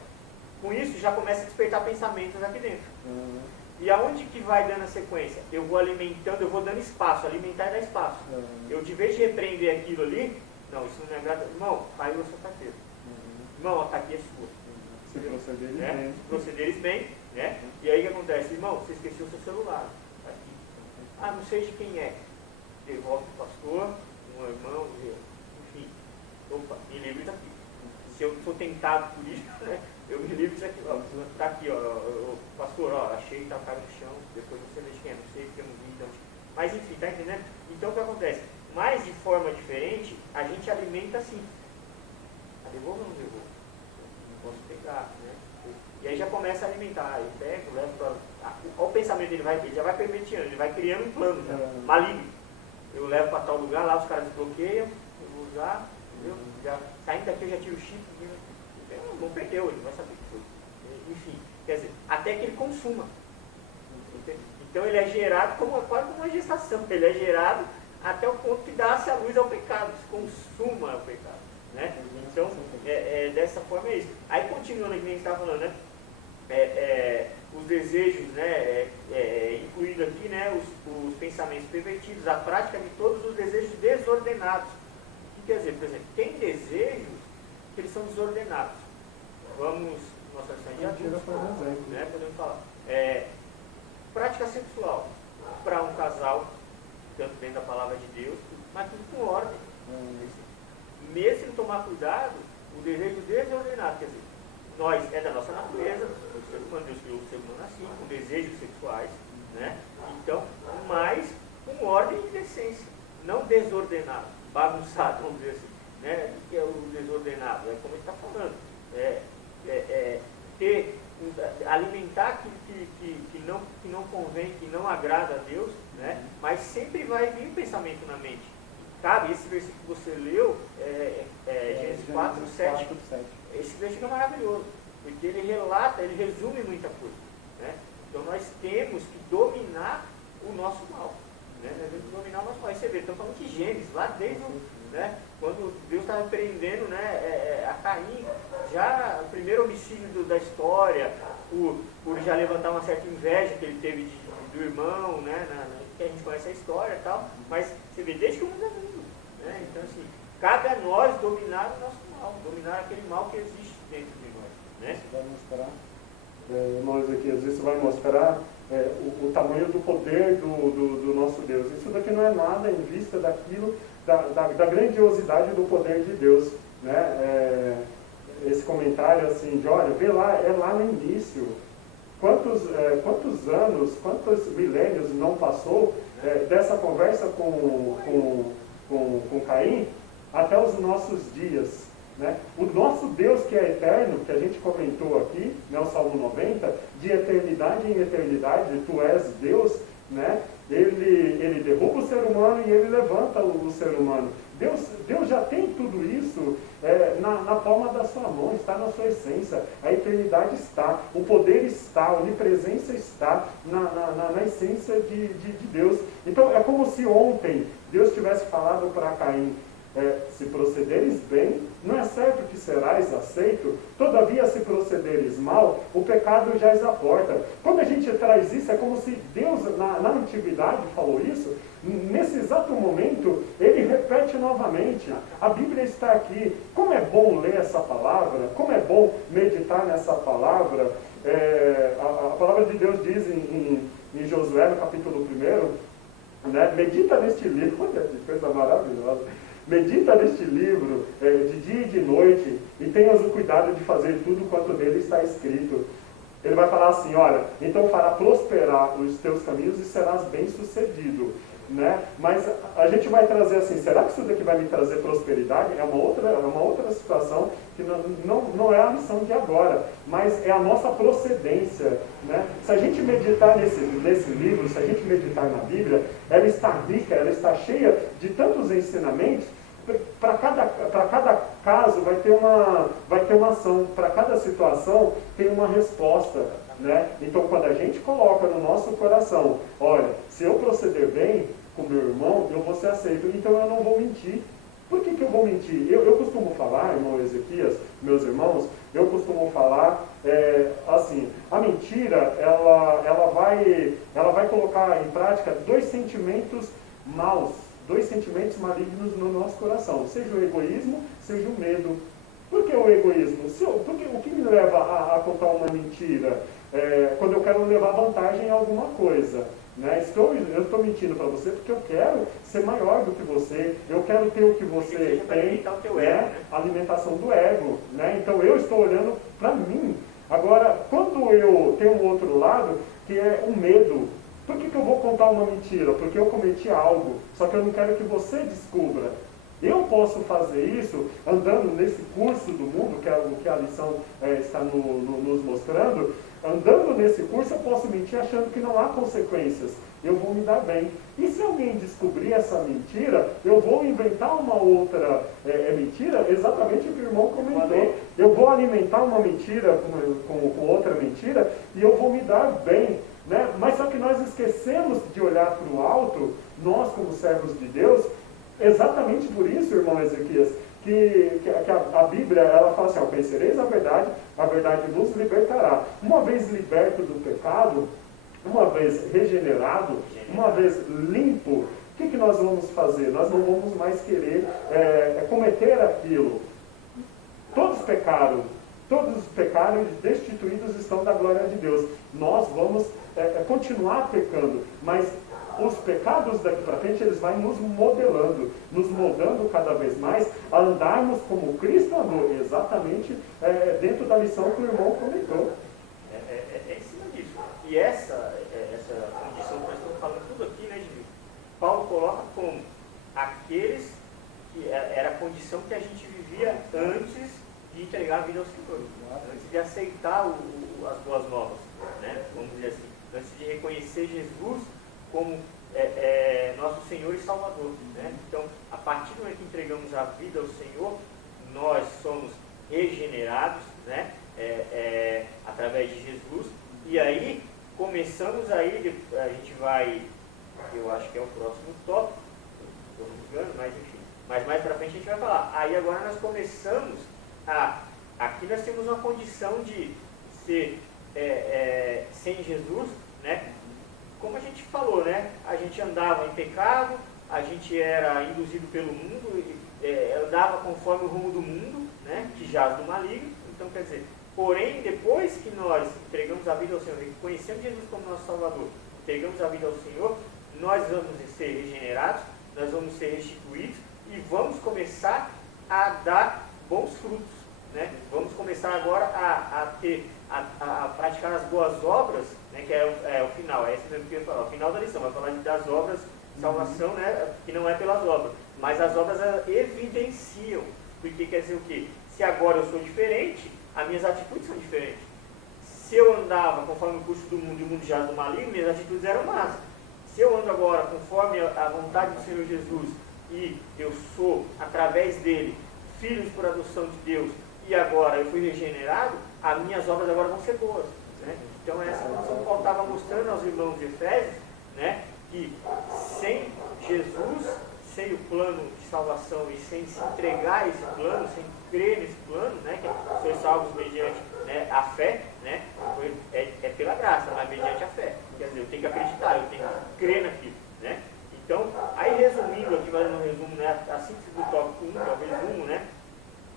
Com isso já começa a despertar pensamentos aqui dentro. E aonde que vai dando a sequência? Eu vou alimentando, eu vou dando espaço, alimentar e dar espaço. Eu, de vez de repreender aquilo ali, não, isso não me agrada. Irmão, caiu a sua carteira. Irmão, a carteira é sua. Se procederes né? bem. Se procederes bem, né? E aí o que acontece? Irmão, você esqueceu o seu celular. Tá aqui. Ah, não sei de quem é. Devolve para o pastor, um irmão, enfim. Opa, me livre daqui. Se eu sou tentado por isso, né? Eu me livro disso aqui, ó. Tá aqui, ó. Pastor, ó, achei, tá caindo no chão. Depois você vê de quem é, não sei, porque eu não vi. Então. Mas enfim, tá entendendo? Então o que acontece? Mas de forma diferente, a gente alimenta assim. A devolvo ou não devolvo? Não posso pegar, né? E aí já começa a alimentar. Eu pego, levo para. Olha o pensamento dele, ele já vai permitindo, ele vai criando um plano já, maligno. Eu levo para tal lugar, lá os caras desbloqueiam, eu vou usar, entendeu? Já, saindo daqui eu já tiro o chip, não perdeu, ele vai saber que foi. Enfim, quer dizer, até que ele consuma. Então ele é gerado quase como uma gestação, ele é gerado até o ponto que dá-se a luz ao pecado, se consuma o pecado. Né? Então, dessa forma é isso. Aí continuando aqui, a gente estava falando, né? Os desejos, né? Incluído aqui, né? Os pensamentos pervertidos, a prática de todos os desejos desordenados. O que quer dizer? Por exemplo, tem desejos que eles são desordenados. Vamos, nossa lição de adultos, né? Podemos falar. Prática sexual para um casal, tanto dentro da palavra de Deus, mas tudo com ordem. Mesmo sem tomar cuidado, o desejo desordenado, quer dizer, nós é da nossa natureza, o ser humano, Deus criou o ser humano assim, com desejos sexuais, né? Então, mas com ordem e decência, não desordenado, bagunçado, vamos dizer assim, né? O que é o desordenado? É como ele está falando, alimentar aquilo que não convém, que não agrada a Deus, né? Mas sempre vai vir um pensamento na mente. Sabe, esse versículo que você leu, Gênesis 4, 7. Esse versículo é maravilhoso, porque ele relata, ele resume muita coisa. Né? Então nós temos que dominar o nosso mal. Né? Nós temos que dominar o nosso mal. Aí você vê, estamos falando de Gênesis, lá desde né, quando Deus estava prendendo, né, a Caim, já o primeiro homicídio da história, por já levantar uma certa inveja que ele teve do irmão, né, que a gente conhece a história e tal, mas você vê desde que o mundo é mundo. Né? Então, assim, cabe a nós dominar o nosso mal, dominar aquele mal que existe dentro de nós. Né? Isso vai mostrar, nós aqui, às vezes vai mostrar o tamanho do poder do nosso Deus. Isso daqui não é nada em vista daquilo, da grandiosidade do poder de Deus. Né? Esse comentário assim, de olha, vê lá, é lá no início. Quantos anos, quantos milênios não passou dessa conversa com Caim até os nossos dias. Né? O nosso Deus que é eterno, que a gente comentou aqui, né, o Salmo 90, de eternidade em eternidade, tu és Deus, né? Ele derruba o ser humano e ele levanta o ser humano. Deus já tem tudo isso na palma da sua mão, está na sua essência. A eternidade está, o poder está, a onipresença está na essência de Deus. Então é como se ontem Deus tivesse falado para Caim, se procederes bem, não é certo que serás aceito, todavia se procederes mal, o pecado jaz à porta. Quando a gente traz isso, é como se Deus, na antiguidade, falou isso, nesse exato momento, ele repete novamente, a Bíblia está aqui. Como é bom ler essa palavra, como é bom meditar nessa palavra. A palavra de Deus diz em Josué, no capítulo 1, né, medita neste livro, olha que coisa maravilhosa, medita neste livro de dia e de noite, e tenhas o cuidado de fazer tudo quanto nele está escrito. Ele vai falar assim, olha, então fará prosperar os teus caminhos e serás bem sucedido. Né? Mas a gente vai trazer assim, será que isso daqui vai me trazer prosperidade? É uma outra situação que não é a missão de agora, mas é a nossa procedência. Né? Se a gente meditar nesse livro, se a gente meditar na Bíblia, ela está rica, ela está cheia de tantos ensinamentos. Para cada caso vai ter uma ação, para cada situação tem uma resposta. Né? Então, quando a gente coloca no nosso coração, olha, se eu proceder bem com meu irmão, eu vou ser aceito, então eu não vou mentir. Por que eu vou mentir? Eu costumo falar, irmão Ezequias, meus irmãos, eu costumo falar assim, a mentira, ela vai colocar em prática dois sentimentos maus, dois sentimentos malignos no nosso coração, seja o egoísmo, seja o medo. Por que o egoísmo? O que me leva a contar uma mentira? Quando eu quero levar vantagem em alguma coisa. Né? Eu estou mentindo para você porque eu quero ser maior do que você, eu quero ter o que você tem, né? A alimentação do ego. Né? Então eu estou olhando para mim. Agora, quando eu tenho um outro lado, que é o medo, por que eu vou contar uma mentira? Porque eu cometi algo, só que eu não quero que você descubra. Eu posso fazer isso andando nesse curso do mundo, que é o que a lição está nos mostrando. Andando nesse curso eu posso mentir achando que não há consequências. Eu vou me dar bem. E se alguém descobrir essa mentira, eu vou inventar uma outra mentira, exatamente o que o irmão comentou. Eu vou alimentar uma mentira com outra mentira e eu vou me dar bem. Né? Mas só que nós esquecemos de olhar para o alto, nós como servos de Deus. Exatamente por isso, irmão Ezequias, que a Bíblia ela fala assim, conhecereis a verdade vos libertará. Uma vez liberto do pecado, uma vez regenerado, uma vez limpo, o que nós vamos fazer? Nós não vamos mais querer cometer aquilo. Todos pecaram e destituídos estão da glória de Deus. Nós vamos continuar pecando, mas os pecados daqui para frente, eles vão nos modelando, nos moldando cada vez mais a andarmos como Cristo andou, exatamente dentro da lição que o irmão comentou. É em cima disso. E essa condição que nós estamos falando tudo aqui, né, de Paulo coloca como aqueles que era a condição que a gente vivia antes de entregar a vida ao Senhor, antes de aceitar as boas novas, né? Vamos dizer assim, antes de reconhecer Jesus como nosso Senhor e Salvador. Né? Então, a partir do momento que entregamos a vida ao Senhor, nós somos regenerados, né? Através de Jesus, e aí começamos aí, a gente vai, eu acho que é o próximo tópico, estou me engano, mas enfim, mas mais para frente a gente vai falar. Aí agora nós começamos aqui nós temos uma condição de ser sem Jesus, né? Como a gente falou, né? A gente andava em pecado, a gente era induzido pelo mundo, andava conforme o rumo do mundo, né? Que jaz do maligno. Então, quer dizer, porém, depois que nós entregamos a vida ao Senhor, conhecemos Jesus como nosso Salvador, entregamos a vida ao Senhor, nós vamos ser regenerados, nós vamos ser restituídos e vamos começar a dar bons frutos, né? Vamos começar agora a praticar as boas obras, né, que é o final, é esse mesmo que eu ia falar, o final da lição, vai falar das obras de salvação, né, que não é pelas obras, mas as obras evidenciam, porque quer dizer o quê? Se agora eu sou diferente, as minhas atitudes são diferentes. Se eu andava conforme o curso do mundo e o mundo jaz do maligno, minhas atitudes eram más. Se eu ando agora conforme a vontade do Senhor Jesus e eu sou, através dele, filhos por adoção de Deus, e agora eu fui regenerado, as minhas obras agora vão ser boas. Né? Então essa condição que Paulo estava mostrando aos irmãos de Efésios, né, que sem Jesus, sem o plano de salvação e sem se entregar a esse plano, sem crer nesse plano, né, que sois salvos mediante, né, a fé, né, é pela graça, mas mediante a fé. Quer dizer, eu tenho que acreditar, eu tenho que crer naquilo. Né? Então, aí resumindo aqui, fazendo um resumo, né, a síntese do tópico 1, que é o resumo, né,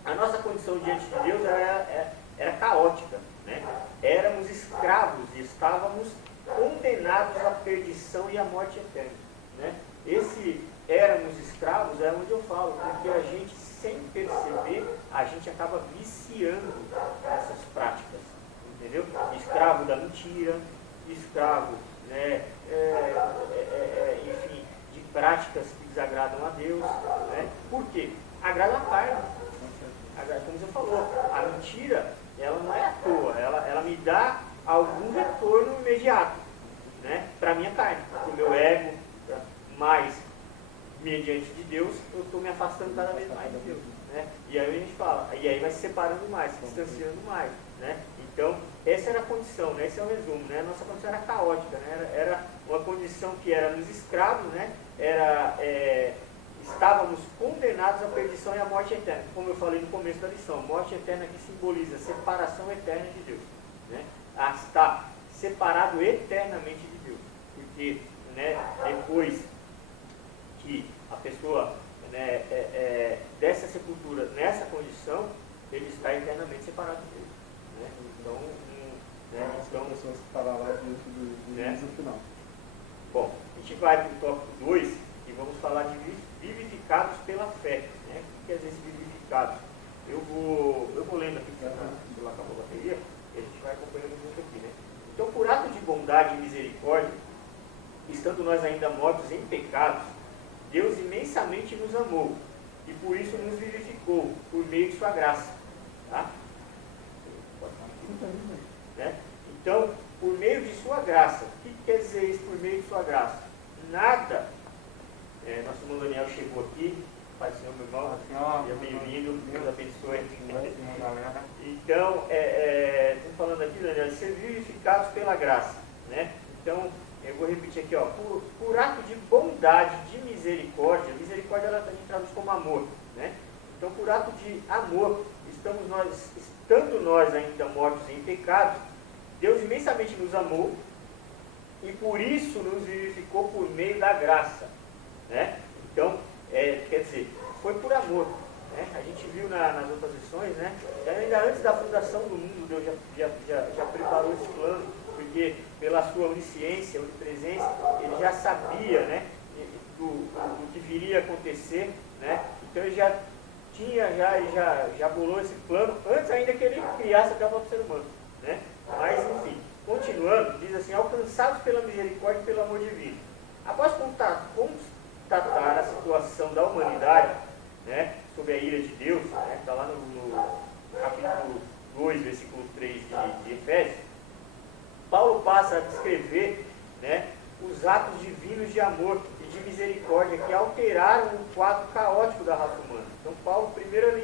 a nossa condição diante de Deus era caótica. Né? Éramos escravos e estávamos condenados à perdição e à morte eterna. Né? Esse éramos escravos é onde eu falo, porque a gente, sem perceber, a gente acaba viciando essas práticas. Entendeu? Escravo da mentira, escravo, né, enfim, de práticas que desagradam a Deus. Né? Por quê? Agrada a carne. Como você falou, a mentira, ela não é à toa, ela me dá algum retorno imediato, né, para a minha carne, para o meu ego, mas mediante de Deus, eu estou me afastando cada vez mais de Deus. Né? E aí a gente fala, e aí vai se separando mais, se distanciando mais. Né? Então, essa era a condição, né? Esse é o resumo. Né? Nossa condição era caótica, né? Era uma condição que éramos escravos, né? Estávamos condenados à perdição e à morte eterna. Como eu falei no começo da lição, morte eterna que simboliza a separação eterna de Deus. Né? Está separado eternamente de Deus. Porque, né, depois que a pessoa, né, dessa sepultura, nessa condição, ele está eternamente separado de Deus. Né? Então, pessoas que parar lá diante do juízo final. Bom, a gente vai para o tópico 2 e vamos falar de vivificados pela fé. Né? O que quer dizer vivificados? Eu vou lendo aqui, porque lá acabou a bateria, e a gente vai acompanhando junto aqui. Né? Então, por ato de bondade e misericórdia, estando nós ainda mortos em pecados, Deus imensamente nos amou e por isso nos vivificou por meio de sua graça. Tá? Né? Então, por meio de sua graça. O que quer dizer isso, por meio de sua graça? Nada. Nosso irmão Daniel chegou aqui. Pai do Senhor, meu irmão. Seja bem-vindo. Deus abençoe. Então, estou falando aqui, Daniel, de ser vivificados pela graça. Né? Então, eu vou repetir aqui, ó, por ato de bondade, de misericórdia. Misericórdia ela também traduz como amor. Né? Então, por ato de amor, estando nós ainda mortos em pecados, Deus imensamente nos amou e por isso nos vivificou por meio da graça. Né? Então, quer dizer, foi por amor. Né? A gente viu nas outras lições, né? Ainda antes da fundação do mundo, Deus já preparou esse plano, porque pela sua onisciência, onipresença, ele já sabia, né, do que viria a acontecer. Né? Então ele já bolou esse plano antes ainda que ele criasse até o próprio ser humano. Né? Mas, enfim, continuando, diz assim, alcançados pela misericórdia e pelo amor divino. Após constatar a situação da humanidade, né, sob a ira de Deus, né, está lá no capítulo 2, versículo 3 de Efésios, Paulo passa a descrever, né, os atos divinos de amor e de misericórdia que alteraram o quadro caótico da raça humana. Então, Paulo, primeiro ali,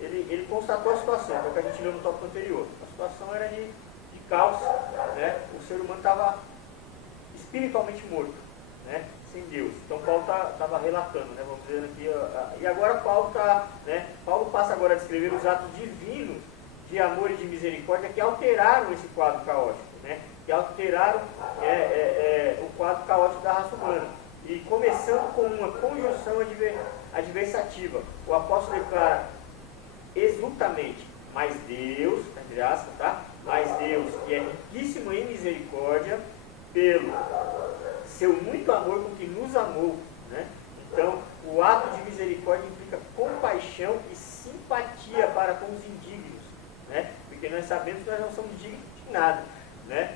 ele constatou a situação, que é o que a gente leu no tópico anterior. A situação era de caos, né? O ser humano estava espiritualmente morto, né? Sem Deus. Então Paulo estava relatando, né? Vamos dizer aqui, e agora Paulo passa agora a descrever os atos divinos de amor e de misericórdia que alteraram esse quadro caótico, né? Que alteraram o quadro caótico da raça humana. E começando com uma conjunção adversativa, o apóstolo declara exultamente, mas Deus, entre aspas, tá? Mas Deus, que é riquíssimo em misericórdia, pelo seu muito amor com que nos amou. Né? Então, o ato de misericórdia implica compaixão e simpatia para com os indignos. Né? Porque nós sabemos que nós não somos dignos de nada. Né?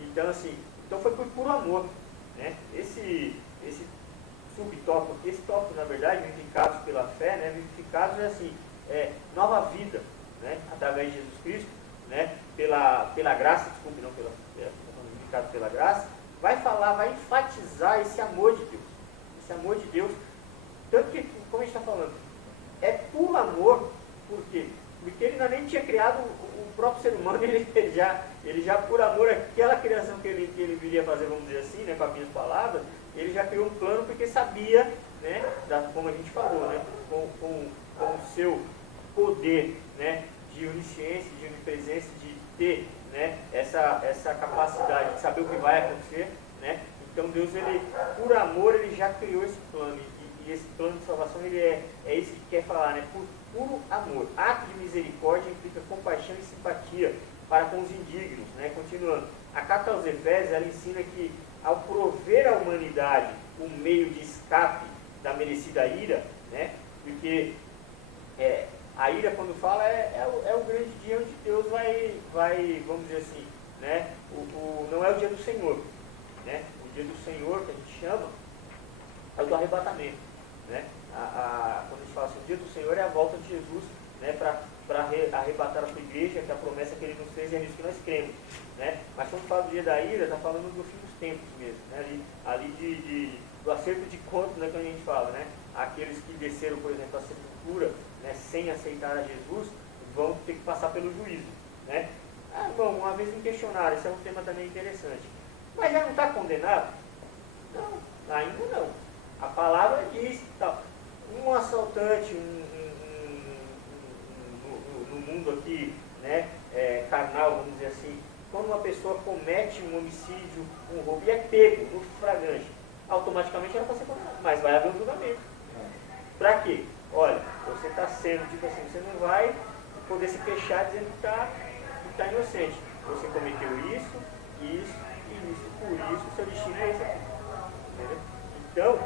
Então, assim, foi por puro amor. Né? Esse subtópico, esse tópico, na verdade, vivificados pela fé, né? Vivificados é assim, nova vida, né? Através de Jesus Cristo, né? Pela graça, desculpe, não vivificados pela graça, vai enfatizar esse amor de Deus. Esse amor de Deus, tanto que, como a gente está falando, é por amor, por quê? Porque ele ainda nem tinha criado o próprio ser humano, ele já por amor àquela criação que ele viria fazer, vamos dizer assim, né, com as minhas palavras, ele já criou um plano porque sabia, né, como a gente falou, né, com o seu poder, né, de onisciência, de onipresença, de ter, né, essa capacidade de saber o que vai acontecer, né. Então Deus, ele, por amor, ele já criou esse plano, e esse plano de salvação, ele é isso que quer falar, né, por puro amor. Ato de misericórdia implica compaixão e simpatia para com os indignos, né. Continuando, a carta aos Efésios, ela ensina que ao prover à humanidade um meio de escape da merecida ira, né, porque a ira, quando fala, é o grande dia onde Deus vai, vamos dizer assim, né, não é o dia do Senhor, né, o dia do Senhor, que a gente chama, é o do arrebatamento, né, quando a gente fala assim, o dia do Senhor é a volta de Jesus, né, para arrebatar a sua igreja, que é a promessa que ele nos fez e é nisso que nós cremos, né, mas quando fala do dia da ira, está falando do fim dos tempos mesmo, né, ali do acerto de contas, né, que a gente fala, né, aqueles que desceram, por exemplo, a sepultura, né, sem aceitar a Jesus, vão ter que passar pelo juízo, né. Bom, uma vez me questionaram, esse é um tema também interessante, mas já não está condenado? Não, ainda não. A palavra diz, tal, um assaltante no mundo aqui, né, carnal, vamos dizer assim, quando uma pessoa comete um homicídio, um roubo, e é pego no flagrante, automaticamente ela pode ser condenada, mas vai haver um julgamento. Para quê? Olha, você está sendo, tipo assim, você não vai poder se fechar dizendo que está inocente. Você cometeu isso, e por isso o seu destino é esse aqui. Entendeu? Então,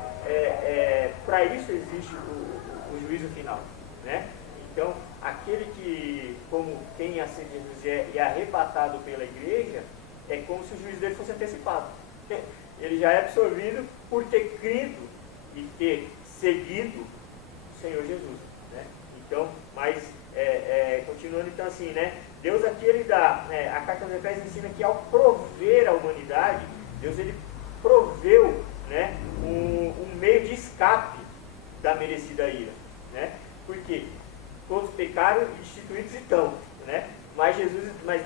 para isso existe o juízo final, né? Então, aquele que, como quem aceita Jesus é arrebatado pela igreja, é como se o juízo dele fosse antecipado. Ele já é absorvido por ter crido e ter seguido o Senhor Jesus, né? Então, mas, continuando então assim, né? Deus aqui, ele dá, né, a carta aos Efésios ensina que ao prover a humanidade, Deus, ele proveu, né, um meio de escape da merecida ira, né? Porque todos pecaram e destituídos estão, né? Mas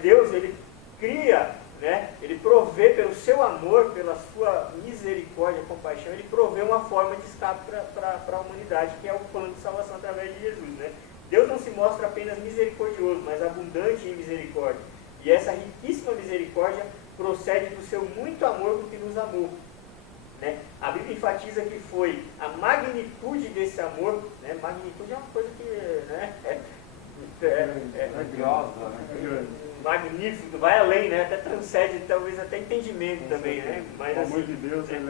Deus, ele cria, né? Ele provê pelo seu amor, pela sua misericórdia, compaixão, ele provê uma forma de escape para a humanidade, que é o plano de salvação através de Jesus, né? Deus não se mostra apenas misericordioso, mas abundante em misericórdia. E essa riquíssima misericórdia procede do seu muito amor com que nos amou, né? A Bíblia enfatiza que foi a magnitude desse amor, né? Magnitude é uma coisa que, né, magnífico, vai além, né? Até transcende, talvez até entendimento também, né? Mas, o amor de Deus, ele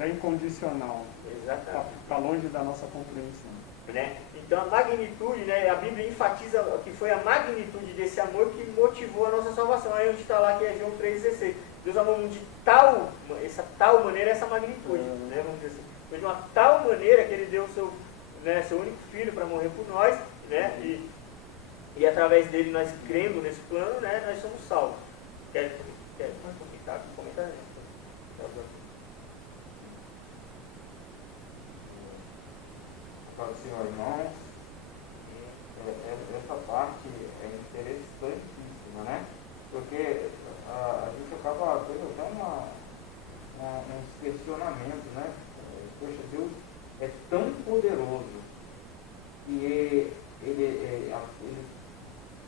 é incondicional. Exatamente. Está longe da nossa compreensão. Né? Então a magnitude, né, a Bíblia enfatiza que foi a magnitude desse amor que motivou a nossa salvação. Aí onde está lá, que é João 3,16. Deus amou de tal maneira, essa magnitude, né, vamos dizer assim. Foi de uma tal maneira que ele deu seu único filho para morrer por nós, né, e através dele nós crendo nesse plano, né, nós somos salvos. Quer comentar? Para o senhor, irmãos, essa parte é interessantíssima, né? Porque a gente acaba tendo até uns questionamentos, né? Poxa, Deus é tão poderoso que ele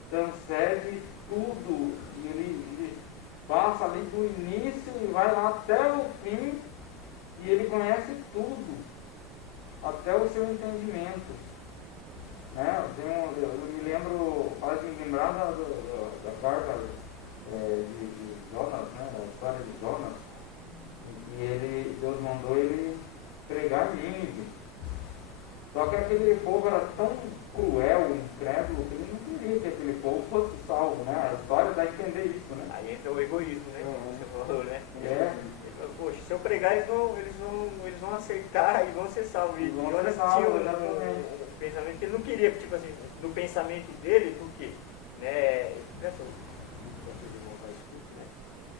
transcende tudo, e ele passa ali do início e vai lá até o fim, e ele conhece tudo, até o seu entendimento, né? Eu me lembro, faz me lembrar da carta de Jonas, né? Da história de Jonas, em que Deus mandou ele pregar Nínive. Só que aquele povo era tão cruel, incrédulo, que ele não queria que aquele povo fosse salvo, né? A história dá a entender isso, né? Aí entra o egoísmo, né? Você falou, né? Poxa, se eu pregar, eles vão aceitar e vão ser salvos. E Jonas tinha um pensamento que ele não queria, tipo assim, no pensamento dele, por quê?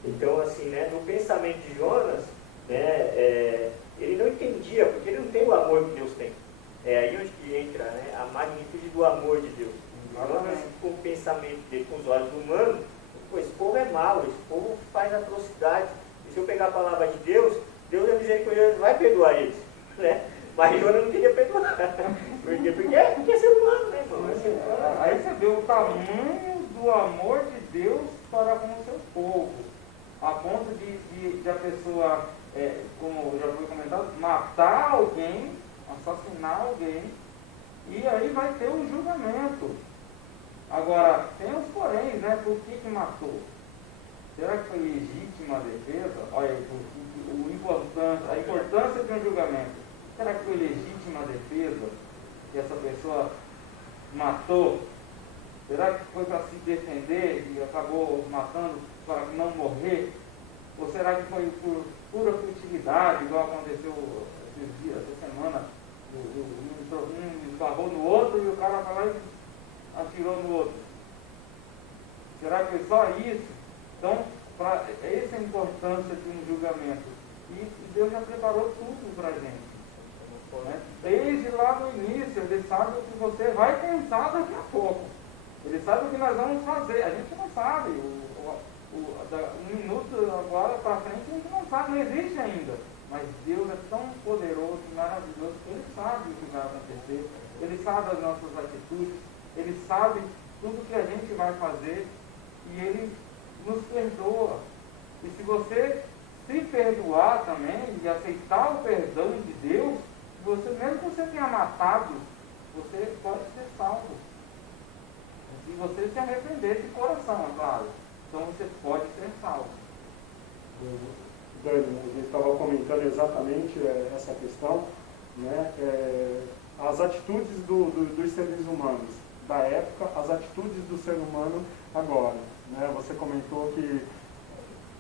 Então, assim, né, no pensamento de Jonas, né, ele não entendia, porque ele não tem o amor que Deus tem. É aí onde que entra, né, a magnitude do amor de Deus. Jonas, com o pensamento dele, com os olhos humanos, pô, esse povo é mau, esse povo faz atrocidade. E se eu pegar a palavra de Deus Deus é misericordioso, vai perdoar eles, né? Mas Jonas não queria perdoar. Por quê? Porque é ser humano, né, irmão? É ser humano. Aí você vê o tamanho do amor de Deus para com o seu povo, a ponto de a pessoa, como já foi comentado, matar alguém, assassinar alguém, e aí vai ter um julgamento. Agora, tem os poréns, né? Por que matou? Será que foi legítima a defesa? Olha, a importância de um julgamento. Será que foi legítima a defesa que essa pessoa matou? Será que foi para se defender e acabou matando para não morrer? Ou será que foi por pura futilidade, igual aconteceu esses dias, essa semana? Um esbarrou no outro e o cara foi lá e atirou no outro. Será que foi só isso? Então, essa é a importância de um julgamento. E Deus já preparou tudo para a gente. Né? Desde lá no início, Ele sabe o que você vai pensar daqui a pouco. Ele sabe o que nós vamos fazer. A gente não sabe. Um minuto agora para frente a gente não sabe, não existe ainda. Mas Deus é tão poderoso e maravilhoso que Ele sabe o que vai acontecer. Ele sabe as nossas atitudes. Ele sabe tudo que a gente vai fazer. E Ele nos perdoa. E se você se perdoar também e aceitar o perdão de Deus, você, mesmo que você tenha matado, você pode ser salvo. Se você se arrepender de coração, é claro. Então você pode ser salvo. A gente estava comentando exatamente essa questão, né? As atitudes dos seres humanos da época, as atitudes do ser humano agora. Né? Você comentou que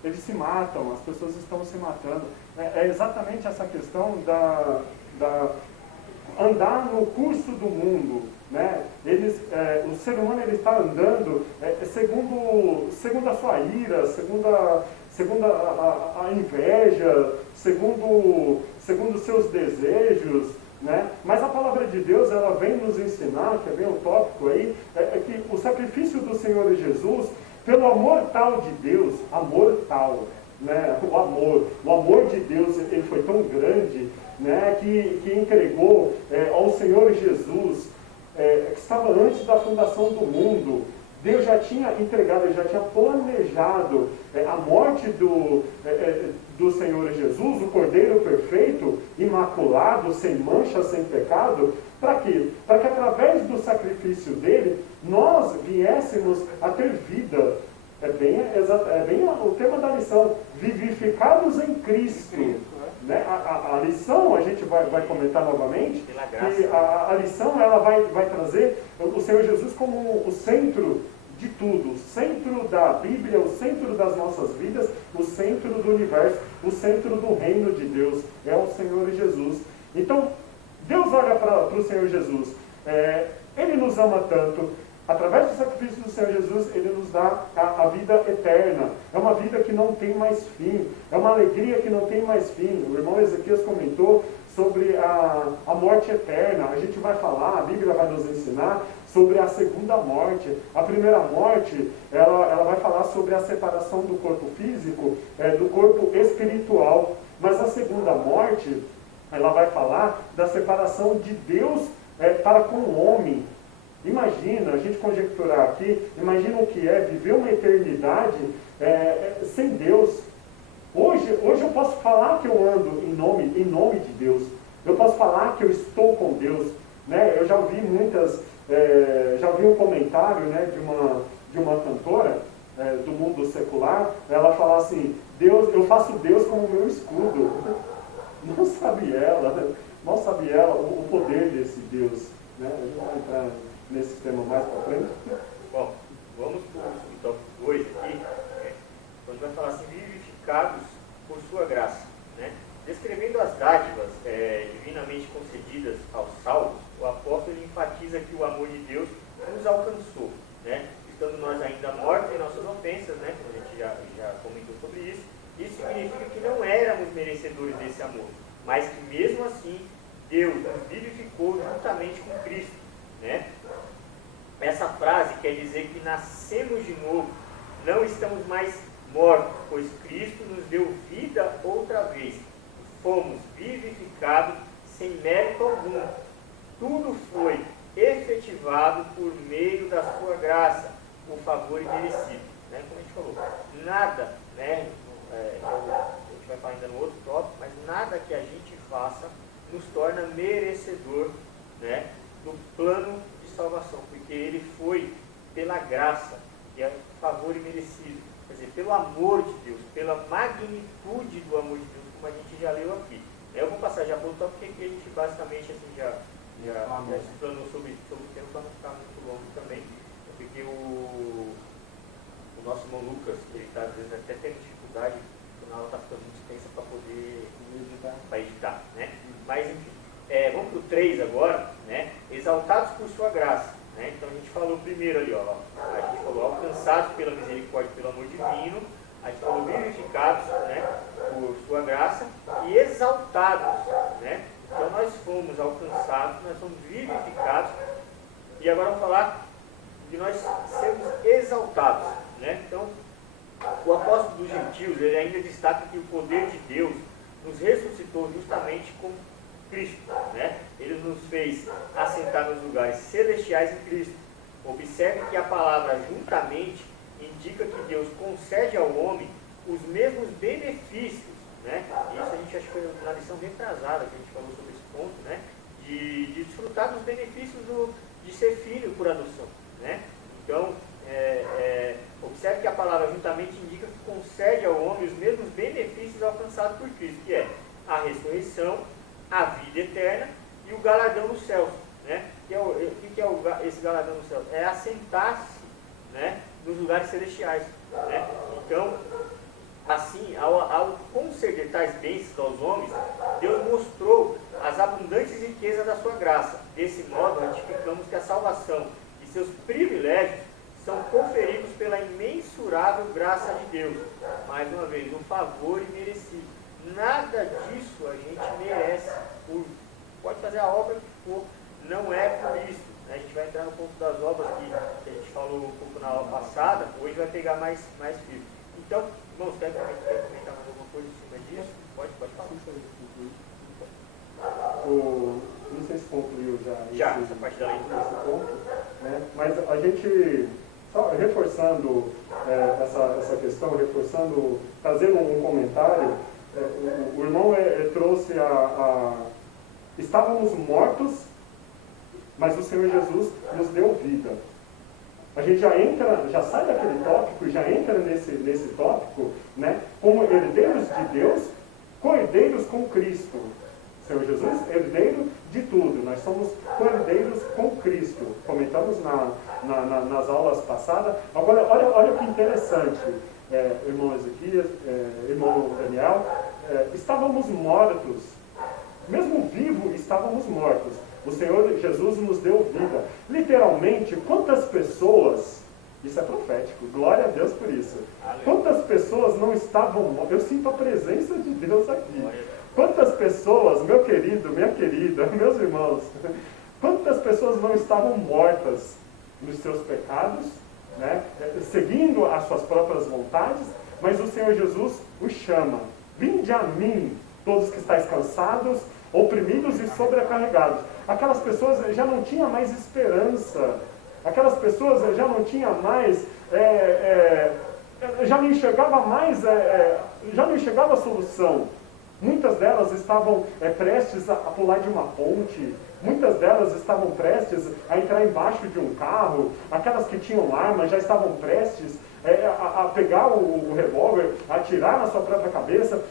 eles se matam, as pessoas estão se matando. É exatamente essa questão da andar no curso do mundo. Né? O ser humano ele está andando segundo a sua ira, segundo a inveja, segundo os seus desejos. Né? Mas a palavra de Deus ela vem nos ensinar, que é bem utópico aí, que o sacrifício do Senhor Jesus, pelo amor tal de Deus, amor tal, né? O amor de Deus ele foi tão grande, né? que entregou ao Senhor Jesus, que estava antes da fundação do mundo. Deus já tinha entregado, Ele já tinha planejado a morte do Senhor Jesus, o Cordeiro perfeito, imaculado, sem mancha, sem pecado. Para quê? Para que através do sacrifício dele, nós viéssemos a ter vida. É bem o tema da lição, vivificados em Cristo. Né? A lição, a gente vai comentar novamente, que a lição ela vai trazer o Senhor Jesus como o centro de tudo, o centro da Bíblia, o centro das nossas vidas, o centro do universo, o centro do reino de Deus, é o Senhor Jesus. Então, Deus olha para o Senhor Jesus, Ele nos ama tanto, através do sacrifício do Senhor Jesus, Ele nos dá a vida eterna. É uma vida que não tem mais fim. É uma alegria que não tem mais fim. O irmão Ezequias comentou sobre a morte eterna. A gente vai falar, a Bíblia vai nos ensinar sobre a segunda morte. A primeira morte, ela vai falar sobre a separação do corpo físico, do corpo espiritual. Mas a segunda morte, ela vai falar da separação de Deus para com o homem. Imagina, a gente conjecturar aqui, imagina o que é viver uma eternidade sem Deus. Hoje eu posso falar que eu ando em nome de Deus. Eu posso falar que eu estou com Deus. Né? Eu já ouvi já vi um comentário, né, de uma cantora do mundo secular. Ela fala assim: eu faço Deus como meu escudo. Não sabe ela o poder desse Deus. Né? A gente vai entrar nesse tema mais para frente. Bom, vamos para o subtópico 2 aqui, onde vai falar assim: vivificados por sua graça. Né? Descrevendo as dádivas divinamente concedidas aos salvos, o apóstolo enfatiza que o amor de Deus nos alcançou, né? Estando nós ainda mortos em nossas ofensas, né? Como a gente já comentou sobre isso. Isso significa que não éramos merecedores desse amor, mas que mesmo assim Deus nos vivificou juntamente com Cristo. Né? Essa frase quer dizer que nascemos de novo, não estamos mais mortos, pois Cristo nos deu vida outra vez. fomos vivificados sem mérito algum. Tudo foi efetivado por meio da sua graça, o favor imerecido. Né? Como a gente falou, nada, né? A gente vai falar ainda no outro tópico, mas nada que a gente faça nos torna merecedor, né, do plano de salvação, porque ele foi pela graça, e é favor imerecido, quer dizer, pelo amor de Deus, pela magnitude do amor de Deus, como a gente já leu aqui. Eu vou passar já para o tópico que a gente basicamente assim, já se planou sobre o tempo para não ficar muito longo também, porque o nosso irmão Lucas, ele está às vezes até tendo dificuldade, porque a aula está ficando muito extensa para poder editar, né? Mas enfim, vamos para o 3 agora, né? Exaltados por sua graça, né? Então a gente falou primeiro ali, ó, a gente falou alcançados pela misericórdia e pelo amor divino, a gente falou vivificados, né, por sua graça e exaltados, né? Então nós fomos alcançados, nós fomos vivificados e agora vamos falar de nós sermos exaltados, né? Então o apóstolo dos gentios, ele ainda destaca que o poder de Deus nos ressuscitou justamente com Cristo, né? Ele nos fez assentar nos lugares celestiais em Cristo. Observe que a palavra juntamente indica que Deus concede ao homem os mesmos benefícios, né? Isso a gente acho que foi na lição retrasada que a gente falou sobre esse ponto, né? De desfrutar dos benefícios de ser filho por adoção, né? Então, observe que a palavra juntamente indica que concede ao homem os mesmos benefícios alcançados por Cristo, que é a ressurreição, a vida eterna e o galardão nos céus, né? O que é esse galardão nos céus? É assentar-se, né, nos lugares celestiais, né? Então, assim, ao conceder tais bênçãos aos homens, Deus mostrou as abundantes riquezas da sua graça. Desse modo, ratificamos que a salvação e seus privilégios são conferidos pela imensurável graça de Deus. Mais uma vez, um favor imerecido. Nada disso a gente merece. Pode fazer a obra que for, não é por isso. A gente vai entrar no ponto das obras que a gente falou um pouco na aula passada, hoje vai pegar mais firme. Então, irmãos, quer comentar mais alguma coisa em cima disso? Pode falar. Não sei se concluiu já essa parte da leitura. Esse ponto, né? Mas a gente, só reforçando essa questão, trazendo um comentário, o irmão trouxe estávamos mortos, mas o Senhor Jesus nos deu vida. A gente já sai daquele tópico, já entra nesse tópico, né, como herdeiros de Deus, co-herdeiros com Cristo. O Senhor Jesus, herdeiro de tudo. Nós somos co-herdeiros com Cristo. Comentamos nas aulas passadas. Agora, olha que interessante, irmão Ezequias, irmão Daniel, estávamos mortos. Mesmo vivo, estávamos mortos. O Senhor Jesus nos deu vida. Literalmente, quantas pessoas, isso é profético, glória a Deus por isso. Quantas pessoas não estavam mortas? Eu sinto a presença de Deus aqui. Quantas pessoas, meu querido, minha querida, meus irmãos, quantas pessoas não estavam mortas nos seus pecados, né? Seguindo as suas próprias vontades, mas o Senhor Jesus os chama. Vinde a mim, todos que estáis cansados, oprimidos e sobrecarregados. Aquelas pessoas já não tinham mais esperança. Aquelas pessoas já não tinham mais, já não enxergava mais, já não enxergava a solução. Muitas delas estavam prestes a pular de uma ponte. Muitas delas estavam prestes a entrar embaixo de um carro. Aquelas que tinham arma já estavam prestes a pegar o revólver, atirar na sua própria cabeça,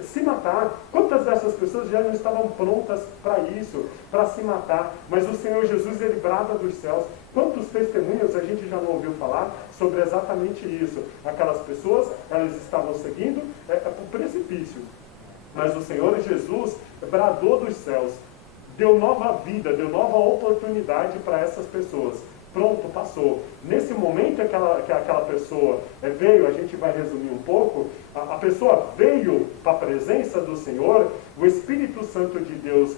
se matar. Quantas dessas pessoas já não estavam prontas para isso, para se matar? Mas o Senhor Jesus, ele brada dos céus. Quantos testemunhos a gente já não ouviu falar sobre exatamente isso? Aquelas pessoas, elas estavam seguindo o precipício. Mas o Senhor Jesus bradou dos céus, deu nova vida, deu nova oportunidade para essas pessoas. Pronto, passou. Nesse momento que aquela pessoa veio, a gente vai resumir um pouco, a pessoa veio para a presença do Senhor, o Espírito Santo de Deus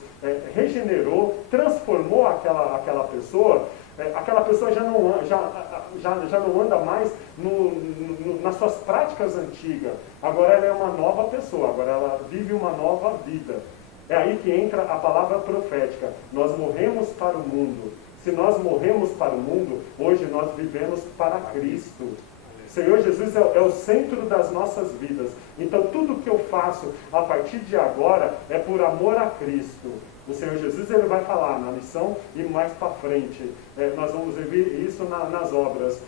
regenerou, transformou aquela pessoa, Aquela pessoa já não anda mais nas suas práticas antigas. Agora ela é uma nova pessoa, agora ela vive uma nova vida. É aí que entra a palavra profética. Nós morremos para o mundo. Se nós morremos para o mundo, hoje nós vivemos para Cristo. O Senhor Jesus é o centro das nossas vidas. Então tudo que eu faço a partir de agora é por amor a Cristo. O Senhor Jesus ele vai falar na lição e mais para frente. Nós vamos ver isso nas obras.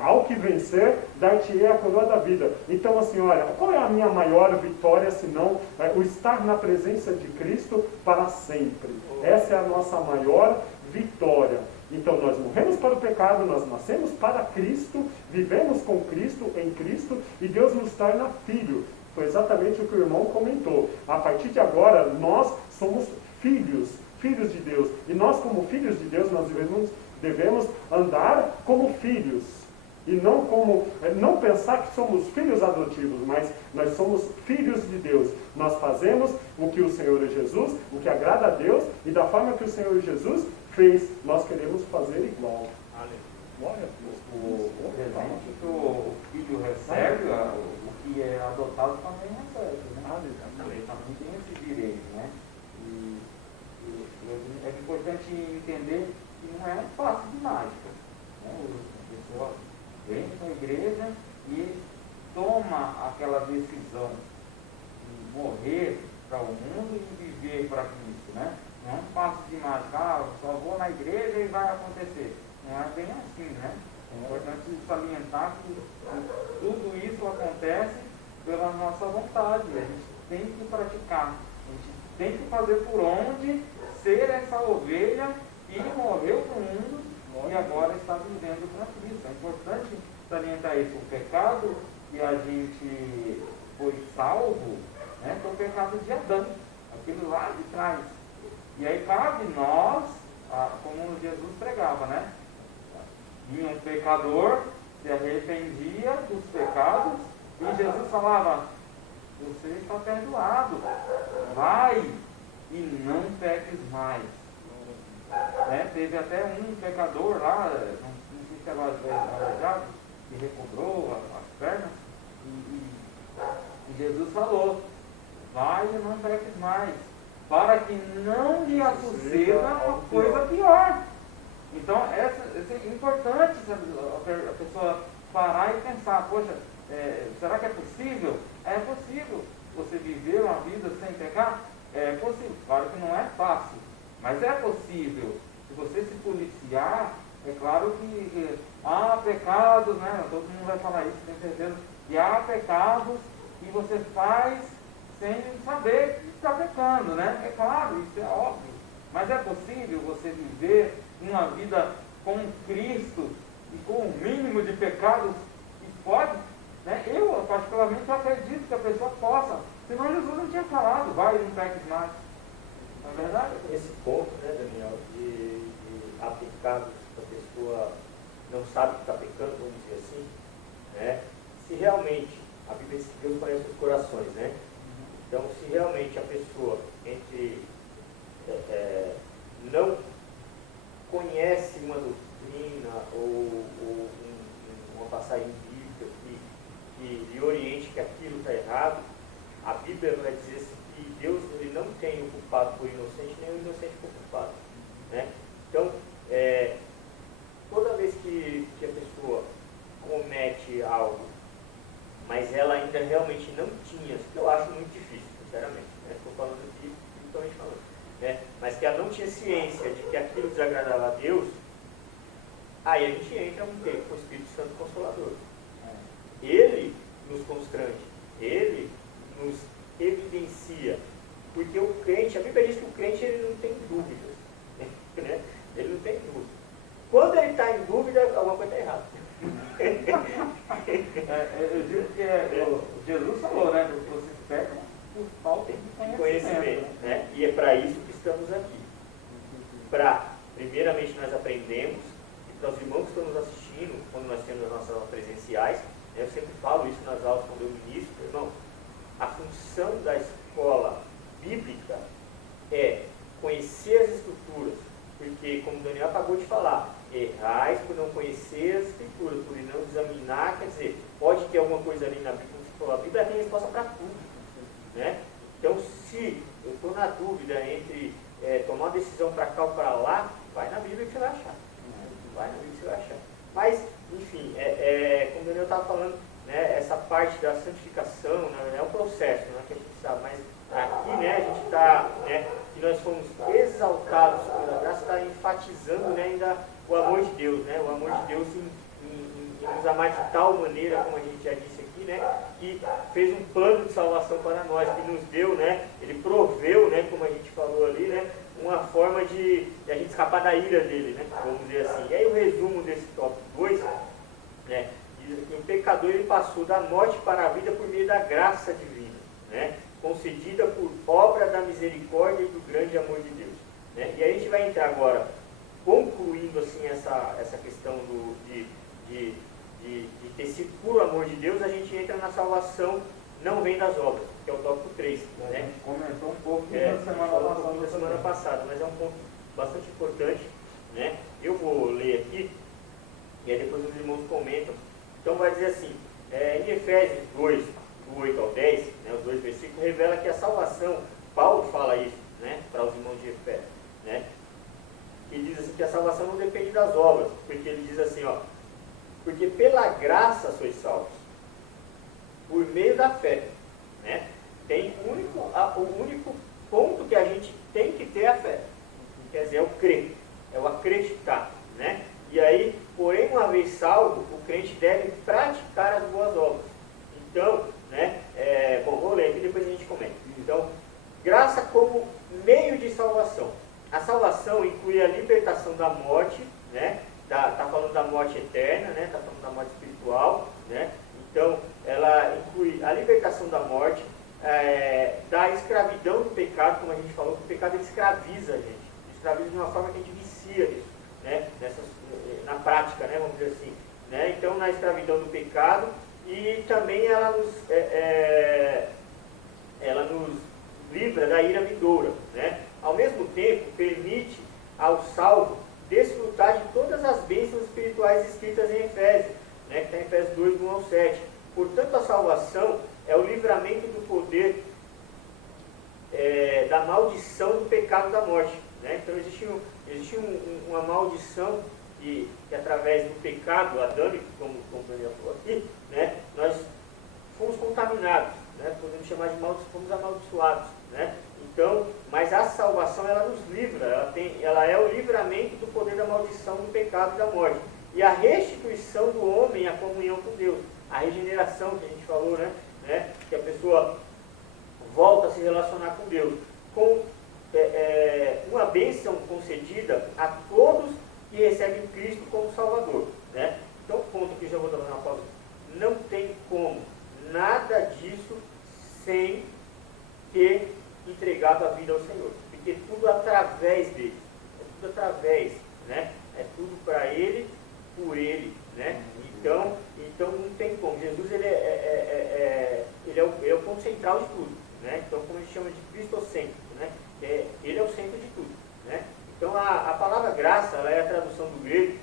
Ao que vencer, dar-te-ei a coroa da vida. Então assim, olha, qual é a minha maior vitória, senão o estar na presença de Cristo para sempre? Essa é a nossa maior vitória. Então nós morremos para o pecado, nós nascemos para Cristo, vivemos com Cristo, em Cristo, e Deus nos torna filho. Foi exatamente o que o irmão comentou. A partir de agora, nós somos filhos de Deus. E nós, como filhos de Deus, nós devemos andar como filhos. E não pensar que somos filhos adotivos, mas nós somos filhos de Deus. Nós fazemos o que o Senhor Jesus, o que agrada a Deus, e da forma que o Senhor Jesus fez, nós queremos fazer igual. Glória a Deus. O presente que o filho recebe, o que é adotado também recebe, né? Também tem esse direito, né? E é importante entender que não é passe de mágica, né? A pessoa vem para a igreja e toma aquela decisão de morrer para o mundo e viver para Cristo, né? Não é um passe de mágica, só vou na igreja e vai acontecer. Não é bem assim, né? É importante salientar que tudo isso acontece pela nossa vontade. A gente tem que praticar, a gente tem que fazer por onde ser essa ovelha que morreu para o mundo e agora está vivendo para Cristo. É importante salientar isso. O pecado que a gente foi salvo, né, foi o pecado de Adão, aquele lá de trás. E aí cabe nós, como Jesus pregava, né? Vinha um pecador, se arrependia dos pecados, e Jesus falava, você está perdoado, vai e não peques mais. Né? Teve até um pecador lá, não sei se era aleijado, que recobrou as pernas, e Jesus falou, vai e não peques mais, para que não lhe suceda uma coisa pior. Então, isso é importante, sabe, a pessoa parar e pensar, poxa, será que é possível? É possível você viver uma vida sem pecar? É possível. Claro que não é fácil, mas é possível. Se você se policiar, é claro que há pecados, né? Todo mundo vai falar isso, tenho certeza, e há pecados que você faz sem saber que está pecando, né? É claro, isso é óbvio. Mas é possível você viver uma vida com Cristo e com o mínimo de pecados que pode, né? Eu particularmente acredito que a pessoa possa, senão Jesus não tinha falado, vai e não peques mais. Não é verdade? Esse ponto, né, Daniel, de há pecados que a pessoa não sabe que está pecando, vamos dizer assim, né? Se realmente, a Bíblia diz que Deus conhece os corações, né? Então, se realmente a pessoa não conhece uma doutrina ou uma passagem bíblica que lhe oriente que aquilo está errado, a Bíblia vai dizer assim, que Deus ele não tem o culpado por inocente, nem o inocente por culpado. Né? Então, toda vez que a pessoa comete algo, mas ela ainda realmente não tinha, que eu acho muito difícil, sinceramente, estou falando aqui, principalmente falando, mas que ela não tinha ciência de que aquilo desagradava a Deus, aí a gente entra com o Espírito Santo Consolador. Ele nos constrange, ele nos evidencia, porque o crente, a Bíblia diz que o crente ele não tem dúvidas, né? Ele não tem dúvida. Quando ele está em dúvida, alguma coisa está errada. Eu digo que Jesus falou, né? Que vocês pecam por falta de conhecimento. Né? E é para isso que estamos aqui. Para, primeiramente, nós aprendemos, e para os irmãos que estão nos assistindo, quando nós temos as nossas aulas presenciais, eu sempre falo isso nas aulas quando eu ministro, irmão, a função da escola bíblica é conhecer as escrituras, porque, como o Daniel acabou de falar, errais por não conhecer as Escrituras, por não examinar, quer dizer, pode ter alguma coisa ali na Bíblia, como você falou, a Bíblia tem resposta para tudo, né? Então, se eu estou na dúvida entre tomar uma decisão para cá ou para lá, vai na Bíblia que você vai achar. Vai na Bíblia que você vai achar. Mas, enfim, como o Daniel estava falando, né, essa parte da santificação, né, é um processo, né, que a gente sabe, mas aqui, né, a gente está, né, que nós fomos exaltados pela graça, está enfatizando, né, ainda o amor de Deus, né, o amor de Deus em nos amar de tal maneira, como a gente já disse aqui, né, que fez um plano de salvação para nós, que nos deu, né, ele proveu, né, como a gente falou ali, né, uma forma de a gente escapar da ira dele, né, vamos dizer assim. E aí o resumo desse tópico 2, né, diz que o pecador ele passou da morte para a vida por meio da graça divina, né, concedida por obra da misericórdia e do grande amor de Deus, né. E aí a gente vai entrar agora, concluindo assim essa questão de ter sido puro amor de Deus, a gente entra na salvação não vem das obras, que é o tópico 3. Né? A gente comentou um pouco na semana passada, mas é um ponto bastante importante. Né? Eu vou ler aqui, e aí depois os irmãos comentam. Então vai dizer assim, em Efésios 2, do 8 ao 10, né, os 2 versículos, revela que a salvação, Paulo fala isso, né, para os irmãos de Efésios, né? Ele diz assim que a salvação não depende das obras, porque ele diz assim, ó, porque pela graça sois salvos, por meio da fé, né? Tem o único ponto que a gente tem que ter a fé, quer dizer, é o crer, é o acreditar, né? E aí, porém, uma vez salvo, o crente deve praticar as boas obras. Então, né, bom, vou ler aqui, depois a gente comenta. Então, graça como meio de salvação. A salvação inclui a libertação da morte, né? Tá falando da morte eterna, né? Tá falando da morte espiritual, né? Então, ela inclui a libertação da morte, da escravidão do pecado, como a gente falou, que o pecado ele escraviza a gente. Escraviza de uma forma que a gente vicia isso, né? Na prática, né? Vamos dizer assim. Né? Então, na escravidão do pecado, e também ela nos livra da ira vindoura, né? Ao mesmo tempo, permite ao salvo desfrutar de todas as bênçãos espirituais escritas em Efésios, né? Que está em Efésios 2, 1 ao 7. Portanto, a salvação é o livramento do poder da maldição do pecado da morte, né? Então, existe uma maldição que através do pecado adâmico, como o Daniel falou aqui, né? Nós fomos contaminados, né? Podemos chamar de fomos amaldiçoados, né? Então, mas a salvação ela nos livra, ela é o livramento do poder da maldição do pecado e da morte, e a restituição do homem à comunhão com Deus, a regeneração que a gente falou, né? Que a pessoa volta a se relacionar com Deus, com uma bênção concedida a todos que recebem Cristo como Salvador, né? Então, ponto que já vou dar uma pausa. Não tem como nada disso sem ter entregado a vida ao Senhor, porque tudo através dele, tudo através, né? É tudo para Ele, por Ele, né? Então não tem como. Jesus ele é o ponto central de tudo, né? Então, como a gente chama de cristocêntrico, né? Ele é o centro de tudo, né? Então a palavra graça, ela é a tradução do grego,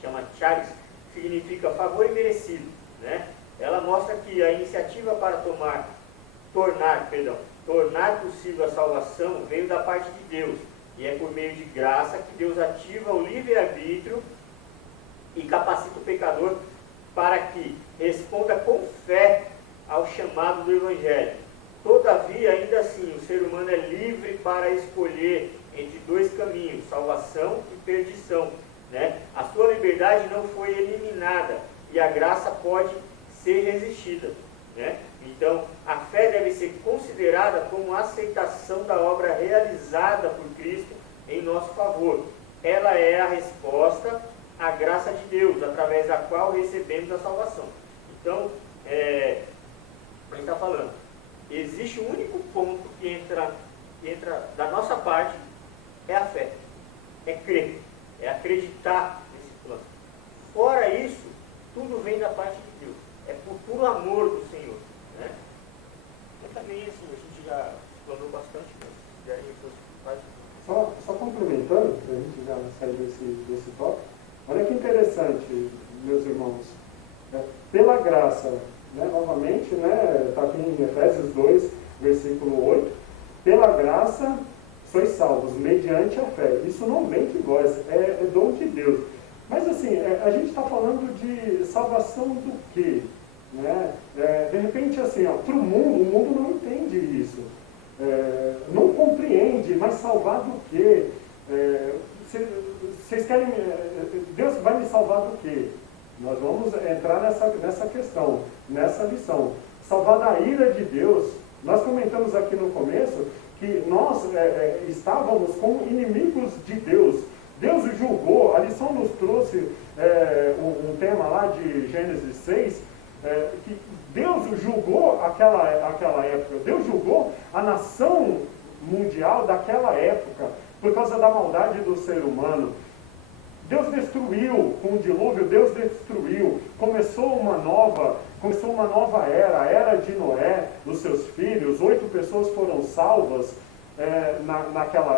chama charis, significa favor imerecido, né? Ela mostra que a iniciativa para tornar possível a salvação veio da parte de Deus, e é por meio de graça que Deus ativa o livre-arbítrio e capacita o pecador para que responda com fé ao chamado do Evangelho. Todavia, ainda assim, o ser humano é livre para escolher entre dois caminhos, salvação e perdição, né? A sua liberdade não foi eliminada e a graça pode ser resistida, né? Então, a fé deve ser considerada como a aceitação da obra realizada por Cristo em nosso favor. Ela é a resposta à graça de Deus, através da qual recebemos a salvação. Então, a gente está falando, existe um único ponto que entra da nossa parte, é a fé, é crer, é acreditar nesse plano. Fora isso, tudo vem da parte de Deus, é por puro amor do Senhor, né? Mas também assim, a gente já explorou bastante, mas se quiserem, faz. Só complementando, para a gente já sair desse tópico, olha que interessante, meus irmãos. Pela graça, né, novamente, né, está aqui em Efésios 2, versículo 8, pela graça sois salvos, mediante a fé. Isso não vem de vós, é dom de Deus. Mas assim, a gente está falando de salvação do quê? Né? De repente, assim, para o mundo não entende isso. Não compreende, mas salvar do quê? Vocês querem... Deus vai me salvar do quê? Nós vamos entrar nessa questão, nessa lição. Salvar da ira de Deus. Nós comentamos aqui no começo que nós estávamos como inimigos de Deus. Deus julgou, a lição nos trouxe um tema lá de Gênesis 6, que Deus julgou aquela época, Deus julgou a nação mundial daquela época, por causa da maldade do ser humano. Deus destruiu, com o dilúvio, Deus destruiu, começou uma nova era, a era de Noé, os seus filhos, 8 pessoas foram salvas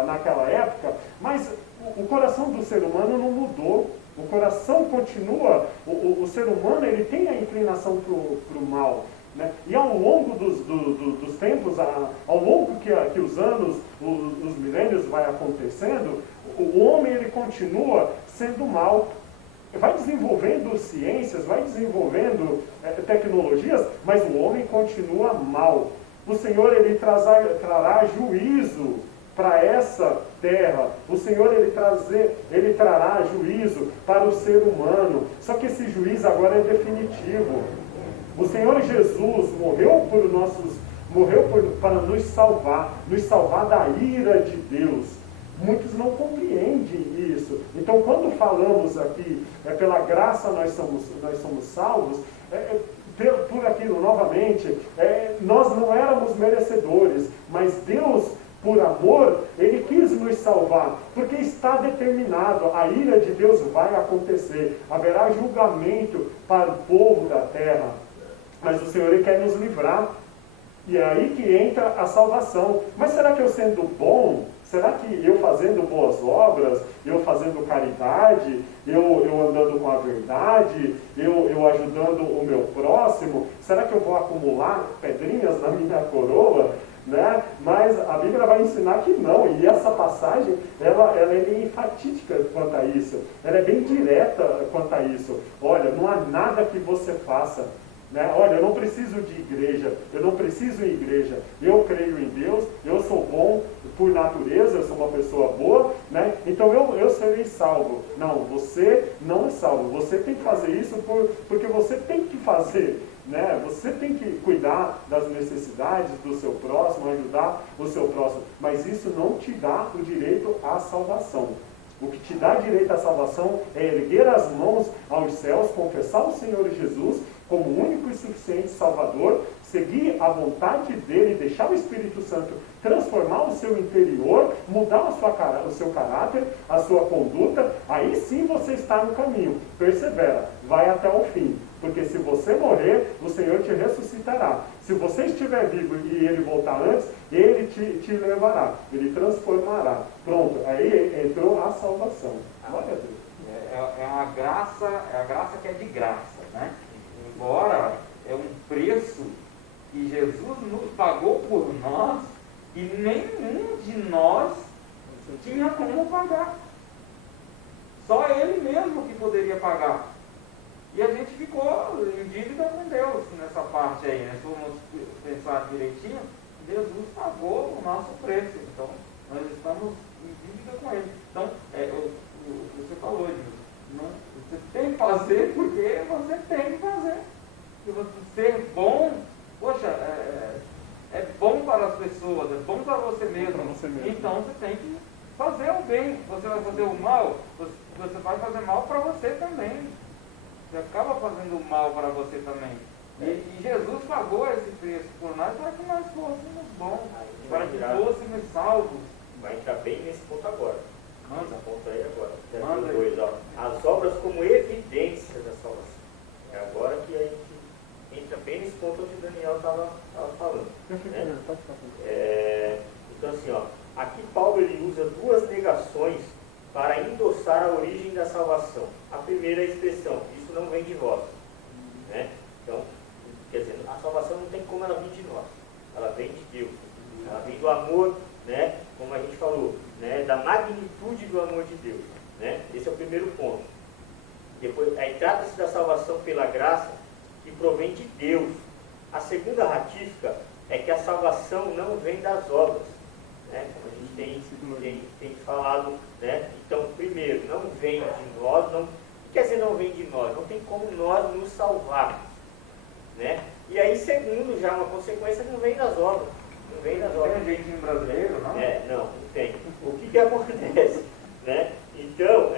naquela época, mas o coração do ser humano não mudou, o coração continua, o ser humano ele tem a inclinação para o mal. Né? E ao longo dos tempos, ao longo que os anos, os milênios vai acontecendo, o homem ele continua sendo mal. Vai desenvolvendo ciências, vai desenvolvendo tecnologias, mas o homem continua mal. O Senhor ele trará juízo para essa terra. O Senhor ele trará juízo para o ser humano. Só que esse juízo agora é definitivo. O Senhor Jesus morreu para nos salvar da ira de Deus. Muitos não compreendem isso. Então, quando falamos aqui, pela graça nós somos salvos, por aquilo, novamente, nós não éramos merecedores, mas Deus, por amor, Ele quis nos salvar, porque está determinado, a ira de Deus vai acontecer, haverá julgamento para o povo da terra, mas o Senhor Ele quer nos livrar, e é aí que entra a salvação. Mas será que eu sendo bom, será que eu fazendo boas obras, eu fazendo caridade, eu andando com a verdade, eu ajudando o meu próximo, será que eu vou acumular pedrinhas na minha coroa? Né? Mas a Bíblia vai ensinar que não, e essa passagem ela é bem enfatídica quanto a isso, ela é bem direta quanto a isso. Olha, não há nada que você faça, né? Olha, eu não preciso de igreja, eu não preciso ir igreja, eu creio em Deus, eu sou bom por natureza, eu sou uma pessoa boa, né? Então eu serei salvo. Não, você não é salvo, você tem que fazer isso porque você tem que fazer. Né? Você tem que cuidar das necessidades do seu próximo, ajudar o seu próximo, mas isso não te dá o direito à salvação. O que te dá direito à salvação é erguer as mãos aos céus, confessar o Senhor Jesus como único e suficiente Salvador, seguir a vontade dele, deixar o Espírito Santo transformar o seu interior, mudar o seu caráter, a sua conduta, aí sim você está no caminho. Persevera, vai até o fim. Porque se você morrer, o Senhor te ressuscitará. Se você estiver vivo e Ele voltar antes, Ele te levará, Ele transformará. Pronto, aí entrou a salvação. Glória a Deus. É uma graça, é a graça que é de graça, né? Embora é um preço que Jesus nos pagou por nós, e nenhum de nós tinha como pagar. Só Ele mesmo que poderia pagar. E a gente ficou em dívida com Deus nessa parte aí, né? Se formos pensar direitinho, Jesus pagou o nosso preço, então nós estamos em dívida com Ele. Então, você falou disso, você tem que fazer porque você tem que fazer. Se você ser bom, poxa, é bom para as pessoas, é bom para você mesmo. Então você tem que fazer o bem. Você vai fazer o mal, você vai fazer mal para você também. Você acaba fazendo mal para você também. E Jesus pagou esse preço por nós para que nós fôssemos bons, para que fôssemos salvos. Vai entrar bem nesse ponto agora. Manda. Ponto aí agora. Manda aí. Dois, ó. As obras como evidência da salvação. É agora que a gente entra bem nesse ponto que o Daniel estava falando. Né? Então assim, ó, Aqui Paulo ele usa duas negações para endossar a origem da salvação. A primeira expressão, isso não vem de vós. Né? Então, quer dizer, a salvação não tem como ela vir de nós. Ela vem de Deus. Ela vem do amor, né? Como a gente falou, né? Da magnitude do amor de Deus. Né? Esse é o primeiro ponto. Depois, aí trata-se da salvação pela graça que provém de Deus. A segunda ratífica é que a salvação não vem das obras. Né? Como a gente tem falado, né? Então, primeiro, não vem de nós, não, quer dizer não vem de nós, não tem como nós nos salvarmos. Né? E aí, segundo, já uma consequência, não vem das obras. Não vem das obras. Tem um jeitinho brasileiro, não? Não tem. O que acontece? Né? Então,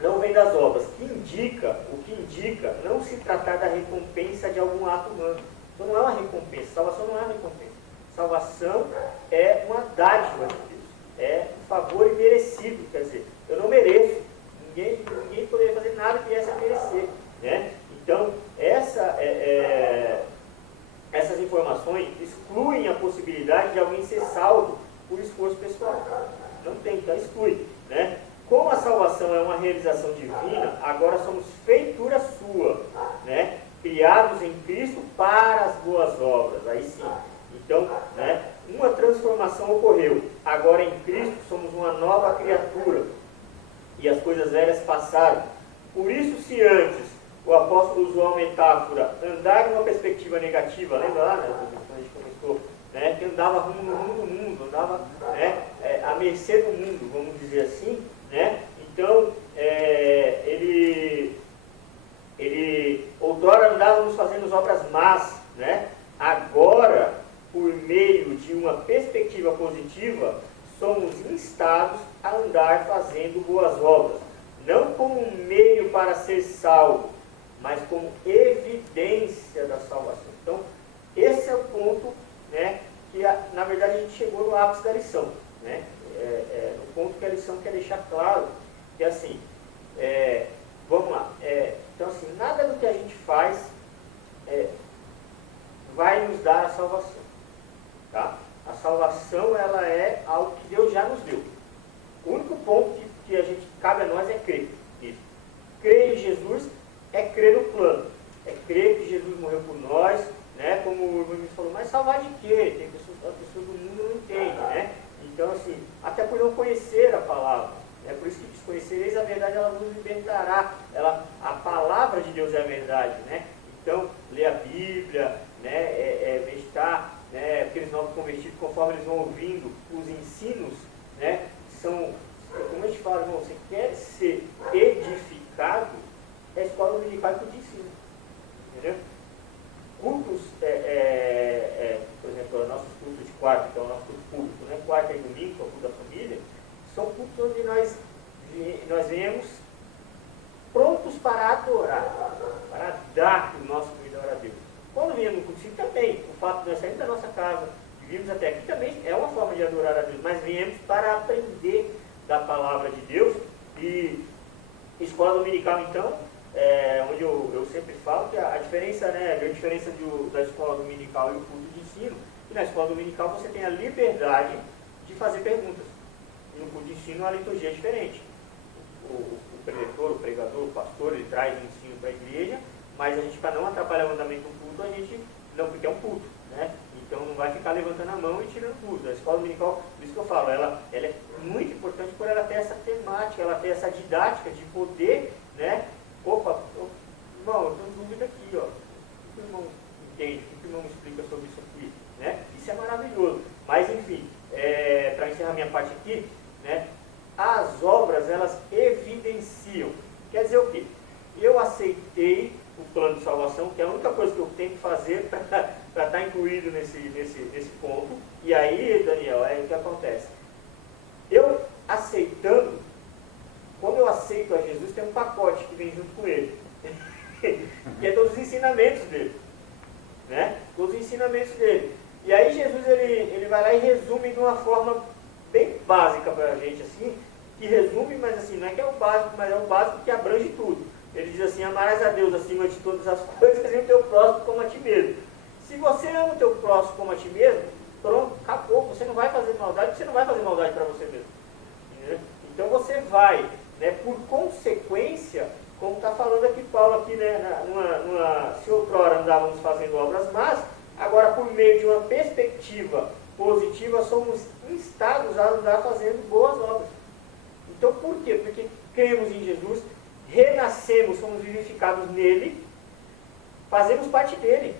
não vem das obras. O que indica não se tratar da recompensa de algum ato humano. Então não é uma recompensa. Salvação não é uma recompensa. Salvação é uma dádiva de Deus. É um favor imerecido. Quer dizer, eu não mereço. Ninguém poderia fazer nada que viesse a merecer. Né? Então, essas informações excluem a possibilidade de alguém ser salvo por esforço pessoal. Não tem, então exclui. Né? Como a salvação é uma realização divina, agora somos feitura sua, né? Criados em Cristo para as boas obras. Aí sim. Então, né? Uma transformação ocorreu. Agora em Cristo somos uma nova criatura. E as coisas velhas passaram. Por isso, se antes o apóstolo usou a metáfora andar numa perspectiva negativa, lembra lá, né? Quando a gente começou, né? Que andava rumo no rumo do mundo, andava, né? À mercê do mundo, vamos dizer assim. Né? Então, ele outrora andávamos fazendo obras más, né? Agora, por meio de uma perspectiva positiva, somos instados a andar fazendo boas obras, não como um meio para ser salvo, mas como evidência da salvação. Então, esse é o ponto, né, que na verdade a gente chegou no ápice da lição, né? O ponto que a lição quer deixar claro, que é assim, vamos lá, então assim, nada do que a gente faz vai nos dar a salvação, tá? A salvação, ela é algo que Deus já nos deu. O único ponto que a gente, cabe a nós é crer nisso. Crer em Jesus é crer no plano, é crer que Jesus morreu por nós, né? Como o irmão me falou, mas salvar de quê? Tem pessoas do mundo não entendem, né? Então, assim, até por não conhecer a palavra. É por isso que diz, conhecereis a verdade, ela nos libertará. A palavra de Deus é a verdade, né? Então, ler a Bíblia, né? Meditar, né? Aqueles novos convertidos, conforme eles vão ouvindo os ensinos, né? São, como a gente fala, irmão, você quer ser edificado, é a escola dominical que te ensina. Entendeu? Cultos, por exemplo, nossos cultos de quarta, que é o nosso culto público, né? Quarta e domingo, que é o culto da família, são cultos onde nós viemos prontos para adorar, para dar o nosso cuidado a Deus. Quando viemos no culto também, o fato de nós sairmos da nossa casa e virmos até aqui também é uma forma de adorar a Deus, mas viemos para aprender da palavra de Deus. E escola dominical, então, onde eu sempre falo que a diferença, né, a grande diferença da escola dominical e o culto de ensino, que na escola dominical você tem a liberdade de fazer perguntas. E no culto de ensino a liturgia é diferente. O preletor, o pregador, o pastor, ele traz o ensino para a igreja, mas a gente, para não atrapalhar o andamento do culto, a gente não, porque é um culto, né? Então não vai ficar levantando a mão e tirando culto. A escola dominical, por isso que eu falo, ela é muito importante por ela ter essa temática, ela ter essa didática de poder, né? Opa, irmão, eu tenho dúvida aqui, ó. O que o irmão entende? O que o irmão me explica sobre isso aqui? Né? Isso é maravilhoso. Mas, enfim, para encerrar minha parte aqui, né? As obras, elas evidenciam. Quer dizer o quê? Eu aceitei o plano de salvação, que é a única coisa que eu tenho que fazer para estar incluído nesse ponto. E aí, Daniel, é o que acontece. Eu aceitando, quando eu aceito a Jesus, tem um pacote que vem junto com ele. Que é todos os ensinamentos dele. Né? Todos os ensinamentos dele. E aí Jesus, ele vai lá e resume de uma forma bem básica para a gente, assim, que resume, mas assim, não é que é o básico, mas é o básico que abrange tudo. Ele diz assim, amarás a Deus acima de todas as coisas e o teu próximo como a ti mesmo. Se você ama o teu próximo como a ti mesmo, pronto, acabou. Você não vai fazer maldade, você não vai fazer maldade para você mesmo. Entendeu? Então você vai, né, por consequência, como está falando aqui Paulo, aqui, né, se outrora andávamos fazendo obras más, agora por meio de uma perspectiva positiva somos instados a andar fazendo boas obras. Então por quê? Porque cremos em Jesus, renascemos, somos vivificados nele, fazemos parte dele.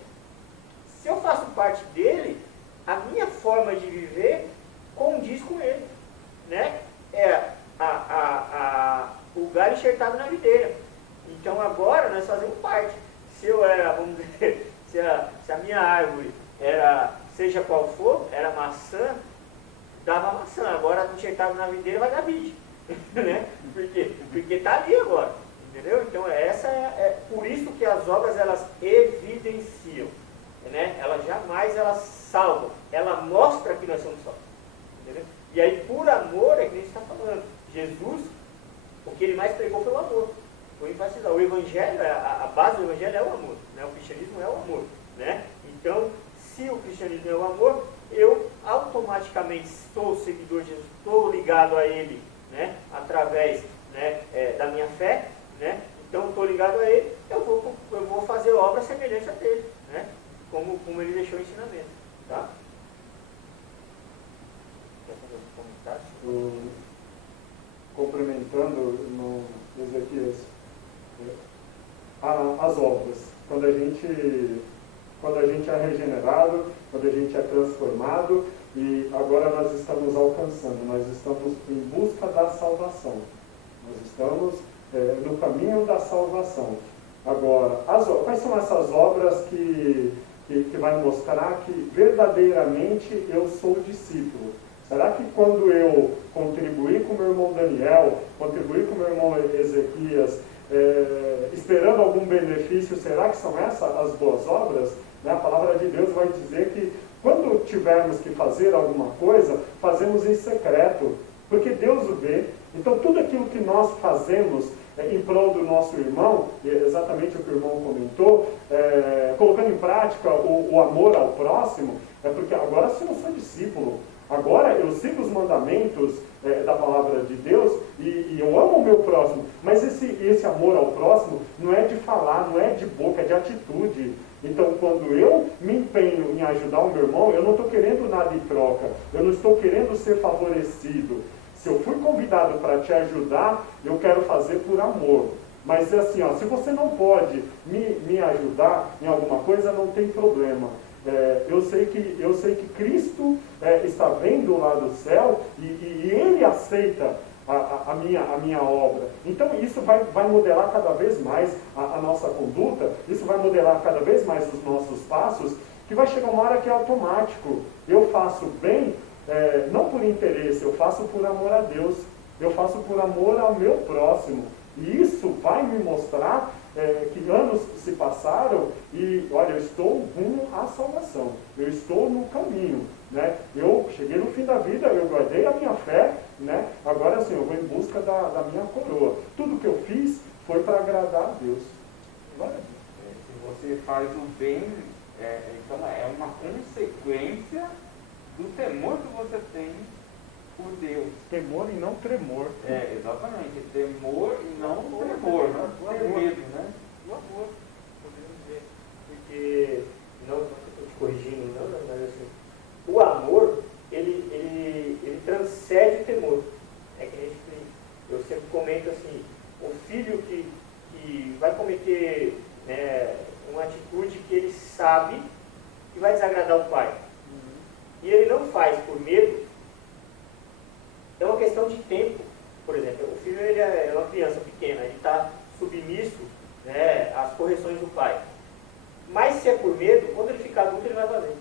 Se eu faço parte dele, a minha forma de viver condiz com ele, né? É o galho enxertado na videira. Então agora nós fazemos parte. Se eu era, vamos dizer, se a minha árvore era, seja qual for, era maçã, dava maçã. Agora enxertado na videira vai dar vide. Né? Por quê? Porque está ali agora. Entendeu? Então essa é por isso que as obras elas evidenciam. Né? Elas jamais salvam. Ela mostra que nós somos salvos. Entendeu? E aí por amor é que a gente está falando. Jesus, o que ele mais pregou foi o amor. Foi enfatizar. O Evangelho, a base do Evangelho é o amor. Né? O cristianismo é o amor. Né? Então, se o cristianismo é o amor, eu automaticamente sou seguidor de Jesus, estou ligado a ele, né? Através, né, da minha fé. Né? Então, estou ligado a ele, eu vou fazer obras semelhantes a dele. Né? Como ele deixou o ensinamento. Tá? Quer fazer um comentário? Complementando no Ezequias, as obras, quando a gente é regenerado, quando a gente é transformado, e agora nós estamos alcançando, nós estamos em busca da salvação, nós estamos no caminho da salvação. Agora, quais são essas obras que vai mostrar que verdadeiramente eu sou discípulo? Será que quando eu contribuir com meu irmão Daniel, contribuir com meu irmão Ezequias, esperando algum benefício, será que são essas as boas obras? Né? A palavra de Deus vai dizer que quando tivermos que fazer alguma coisa, fazemos em secreto, porque Deus o vê. Então tudo aquilo que nós fazemos em prol do nosso irmão, exatamente o que o irmão comentou, colocando em prática o amor ao próximo, é porque agora se eu sou discípulo, agora eu sigo os mandamentos da palavra de Deus e eu amo o meu próximo, mas esse amor ao próximo não é de falar, não é de boca, é de atitude. Então quando eu me empenho em ajudar o meu irmão, eu não estou querendo nada em troca, eu não estou querendo ser favorecido. Se eu fui convidado para te ajudar, eu quero fazer por amor. Mas assim, se você não pode me ajudar em alguma coisa, não tem problema. Eu sei que Cristo está vendo lá do céu e Ele aceita a minha obra. Então isso vai modelar cada vez mais a nossa conduta, isso vai modelar cada vez mais os nossos passos, que vai chegar uma hora que é automático. Eu faço bem, não por interesse, eu faço por amor a Deus, eu faço por amor ao meu próximo. E isso vai me mostrar que anos se passaram e, olha, eu estou rumo à salvação, eu estou no caminho, né? Eu cheguei no fim da vida, eu guardei a minha fé, né? Agora sim, eu vou em busca da minha coroa. Tudo que eu fiz foi para agradar a Deus. Se você faz o bem, então é uma consequência do temor que você tem por Deus. Temor e não tremor. Exatamente. Temor e não tremor. Não ter medo, né? O amor, podemos dizer. Porque, não estou te corrigindo, não, mas assim, o amor, ele transcende o temor. É que eu sempre comento assim, o filho que vai cometer uma atitude que ele sabe que vai desagradar o pai. E ele não faz por medo, é uma questão de tempo. Por exemplo, o filho ele é uma criança pequena, ele está submisso, né, às correções do pai. Mas se é por medo, quando ele ficar adulto, ele vai fazer.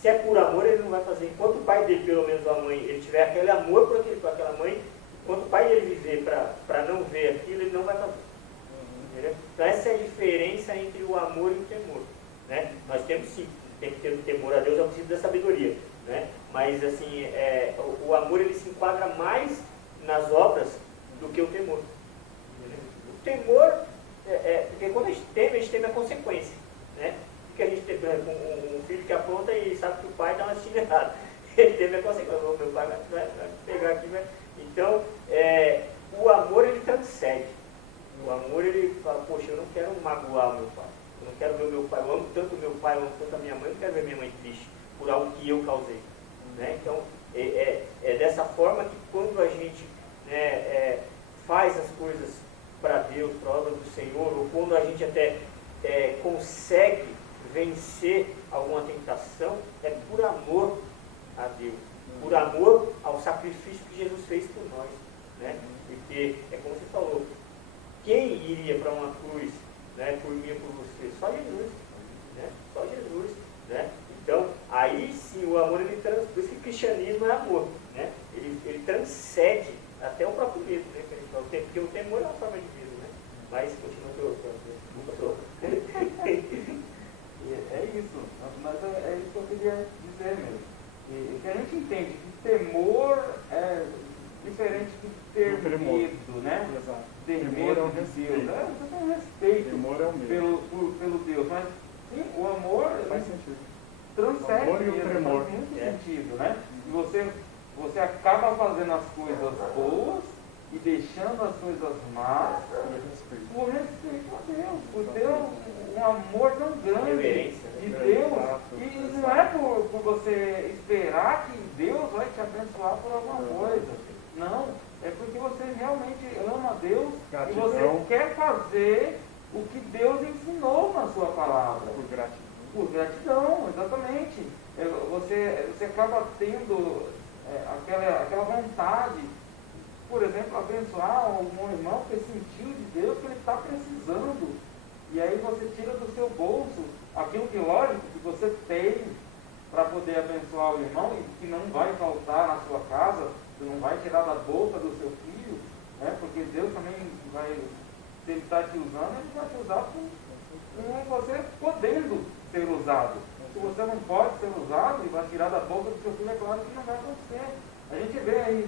Se é por amor, ele não vai fazer. Enquanto o pai dele, pelo menos a mãe, ele tiver aquele amor por aquela mãe, enquanto o pai dele viver para não ver aquilo, ele não vai fazer. Entendeu? Então essa é a diferença entre o amor e o temor. Né? Nós temos sim, tem que ter o temor a Deus, é o princípio da sabedoria. Né? Mas assim, o amor ele se enquadra mais nas obras do que o temor. O temor, porque quando a gente teme a consequência. Né? Porque a gente tem um filho que apronta e sabe que o pai dá uma chinelada. Ele teve a consequência, meu pai vai pegar aqui, vai. Então, o amor ele transcende. O amor ele fala, poxa, eu não quero magoar o meu pai. Eu não quero ver o meu pai, eu amo tanto o meu pai, eu amo tanto a minha mãe, eu não quero ver minha mãe triste por algo que eu causei. Né? Então, é dessa forma que quando a gente faz as coisas para Deus, para a obra do Senhor, ou quando a gente até consegue vencer alguma tentação, é por amor a Deus, por amor ao sacrifício que Jesus fez por nós. Né? Porque, é como você falou, quem iria para uma cruz, né, por mim e por você? Só Jesus. Né? Só Jesus. Né? Então, aí sim o amor, por isso que o cristianismo é amor. Né? Ele transcende até o próprio medo, né? Porque o temor é uma forma de medo, né? Mas continua É isso, mas é isso que eu queria dizer mesmo. Que a gente entende que temor é diferente de ter medo, né? Exato. Ter Temor medo é um de respeito. Deus. Você tem um respeito Temor é o medo. pelo Deus, mas sim, o amor Faz sentido. transcende O amor e o mesmo, tremor. faz muito sentido, né? E você acaba fazendo as coisas boas e deixando as coisas más por respeito a Deus, por ter um amor tão grande de Deus. E não é por você esperar que Deus vai te abençoar por alguma coisa. Não, é porque você realmente ama Deus e você quer fazer o que Deus ensinou na sua palavra. Por gratidão. Por gratidão, exatamente. Você acaba tendo aquela vontade, por exemplo, abençoar algum irmão que sentiu de Deus que ele está precisando. E aí você tira do seu bolso aquilo que, lógico, que você tem para poder abençoar o irmão e que não vai faltar na sua casa, você não vai tirar da bolsa do seu filho, né? Porque Deus também vai, se Ele está te usando, Ele vai te usar com você podendo ser usado. Se você não pode ser usado e vai tirar da bolsa do seu filho, é claro que não vai acontecer. A gente vê aí,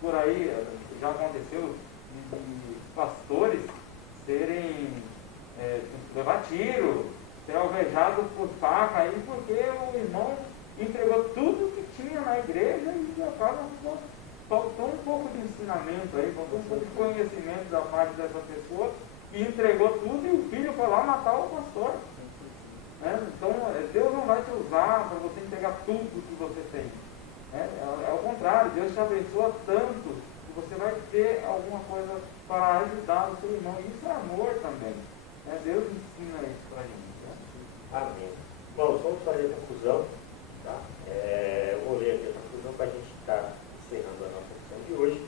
por aí, já aconteceu, de pastores serem levar tiro, ser alvejados por faca aí, porque o irmão entregou tudo que tinha na igreja e acaba faltou um pouco de ensinamento aí, faltou um pouco de conhecimento da parte dessa pessoa, e entregou tudo e o filho foi lá matar o pastor. Então, Deus não vai te usar para você entregar tudo que você tem. É o contrário, Deus te abençoa tanto que você vai ter alguma coisa para ajudar o seu irmão. Isso é amor também. Deus ensina isso para a gente. Né? Amém. Bom, vamos fazer a conclusão. Tá? Eu vou ler aqui a conclusão para a gente estar encerrando a nossa sessão de hoje.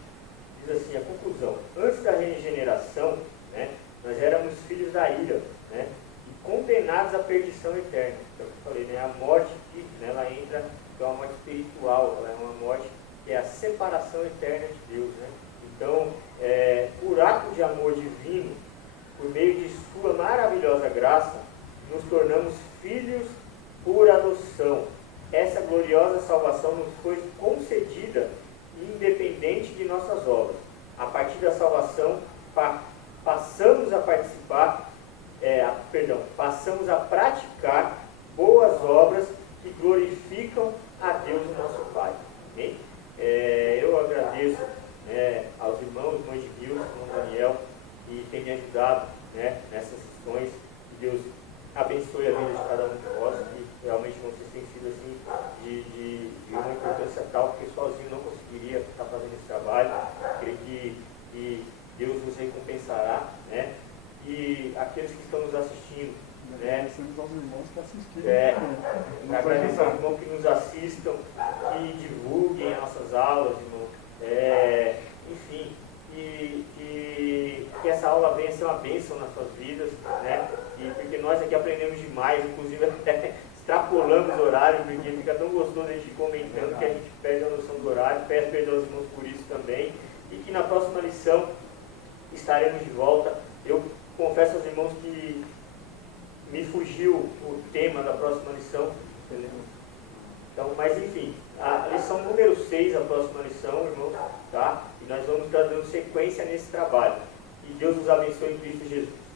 Diz assim, a conclusão. Antes da regeneração, né, nós éramos filhos da ira, né, e condenados à perdição eterna. Então, eu falei, né, a morte que, né, ela entra, é uma morte espiritual, ela é uma morte que é a separação eterna de Deus. Né? Então, por ato de amor divino, por meio de sua maravilhosa graça, nos tornamos filhos por adoção. Essa gloriosa salvação nos foi concedida independente de nossas obras. A partir da salvação, passamos a praticar boas obras que glorificam a Deus, o nosso Pai. Amém? Eu agradeço, né, aos irmãos de Deus, irmão Daniel, que tem me ajudado, né, nessas sessões. Que Deus abençoe a vida de cada um de vós, que realmente vocês têm sido assim, de uma importância tal, porque sozinho não conseguiria estar fazendo esse trabalho. Creio que Deus nos recompensará, né? E aqueles que estão nos assistindo, né? Agradecemos aos irmãos que assistiram. Agradecemos aos irmãos que nos assistam, que divulguem as nossas aulas, irmão. Enfim, que essa aula venha a ser uma bênção nas suas vidas, né? E porque nós aqui aprendemos demais, inclusive até extrapolamos o horário, porque fica tão gostoso a gente comentando que a gente perde a noção do horário. Peço perdão aos irmãos por isso também. E que na próxima lição estaremos de volta. Eu confesso aos irmãos que me fugiu o tema da próxima lição. Então, mas enfim, a lição número 6, a próxima lição, irmãos, tá? E nós vamos estar dando sequência nesse trabalho. Que Deus nos abençoe em Cristo Jesus.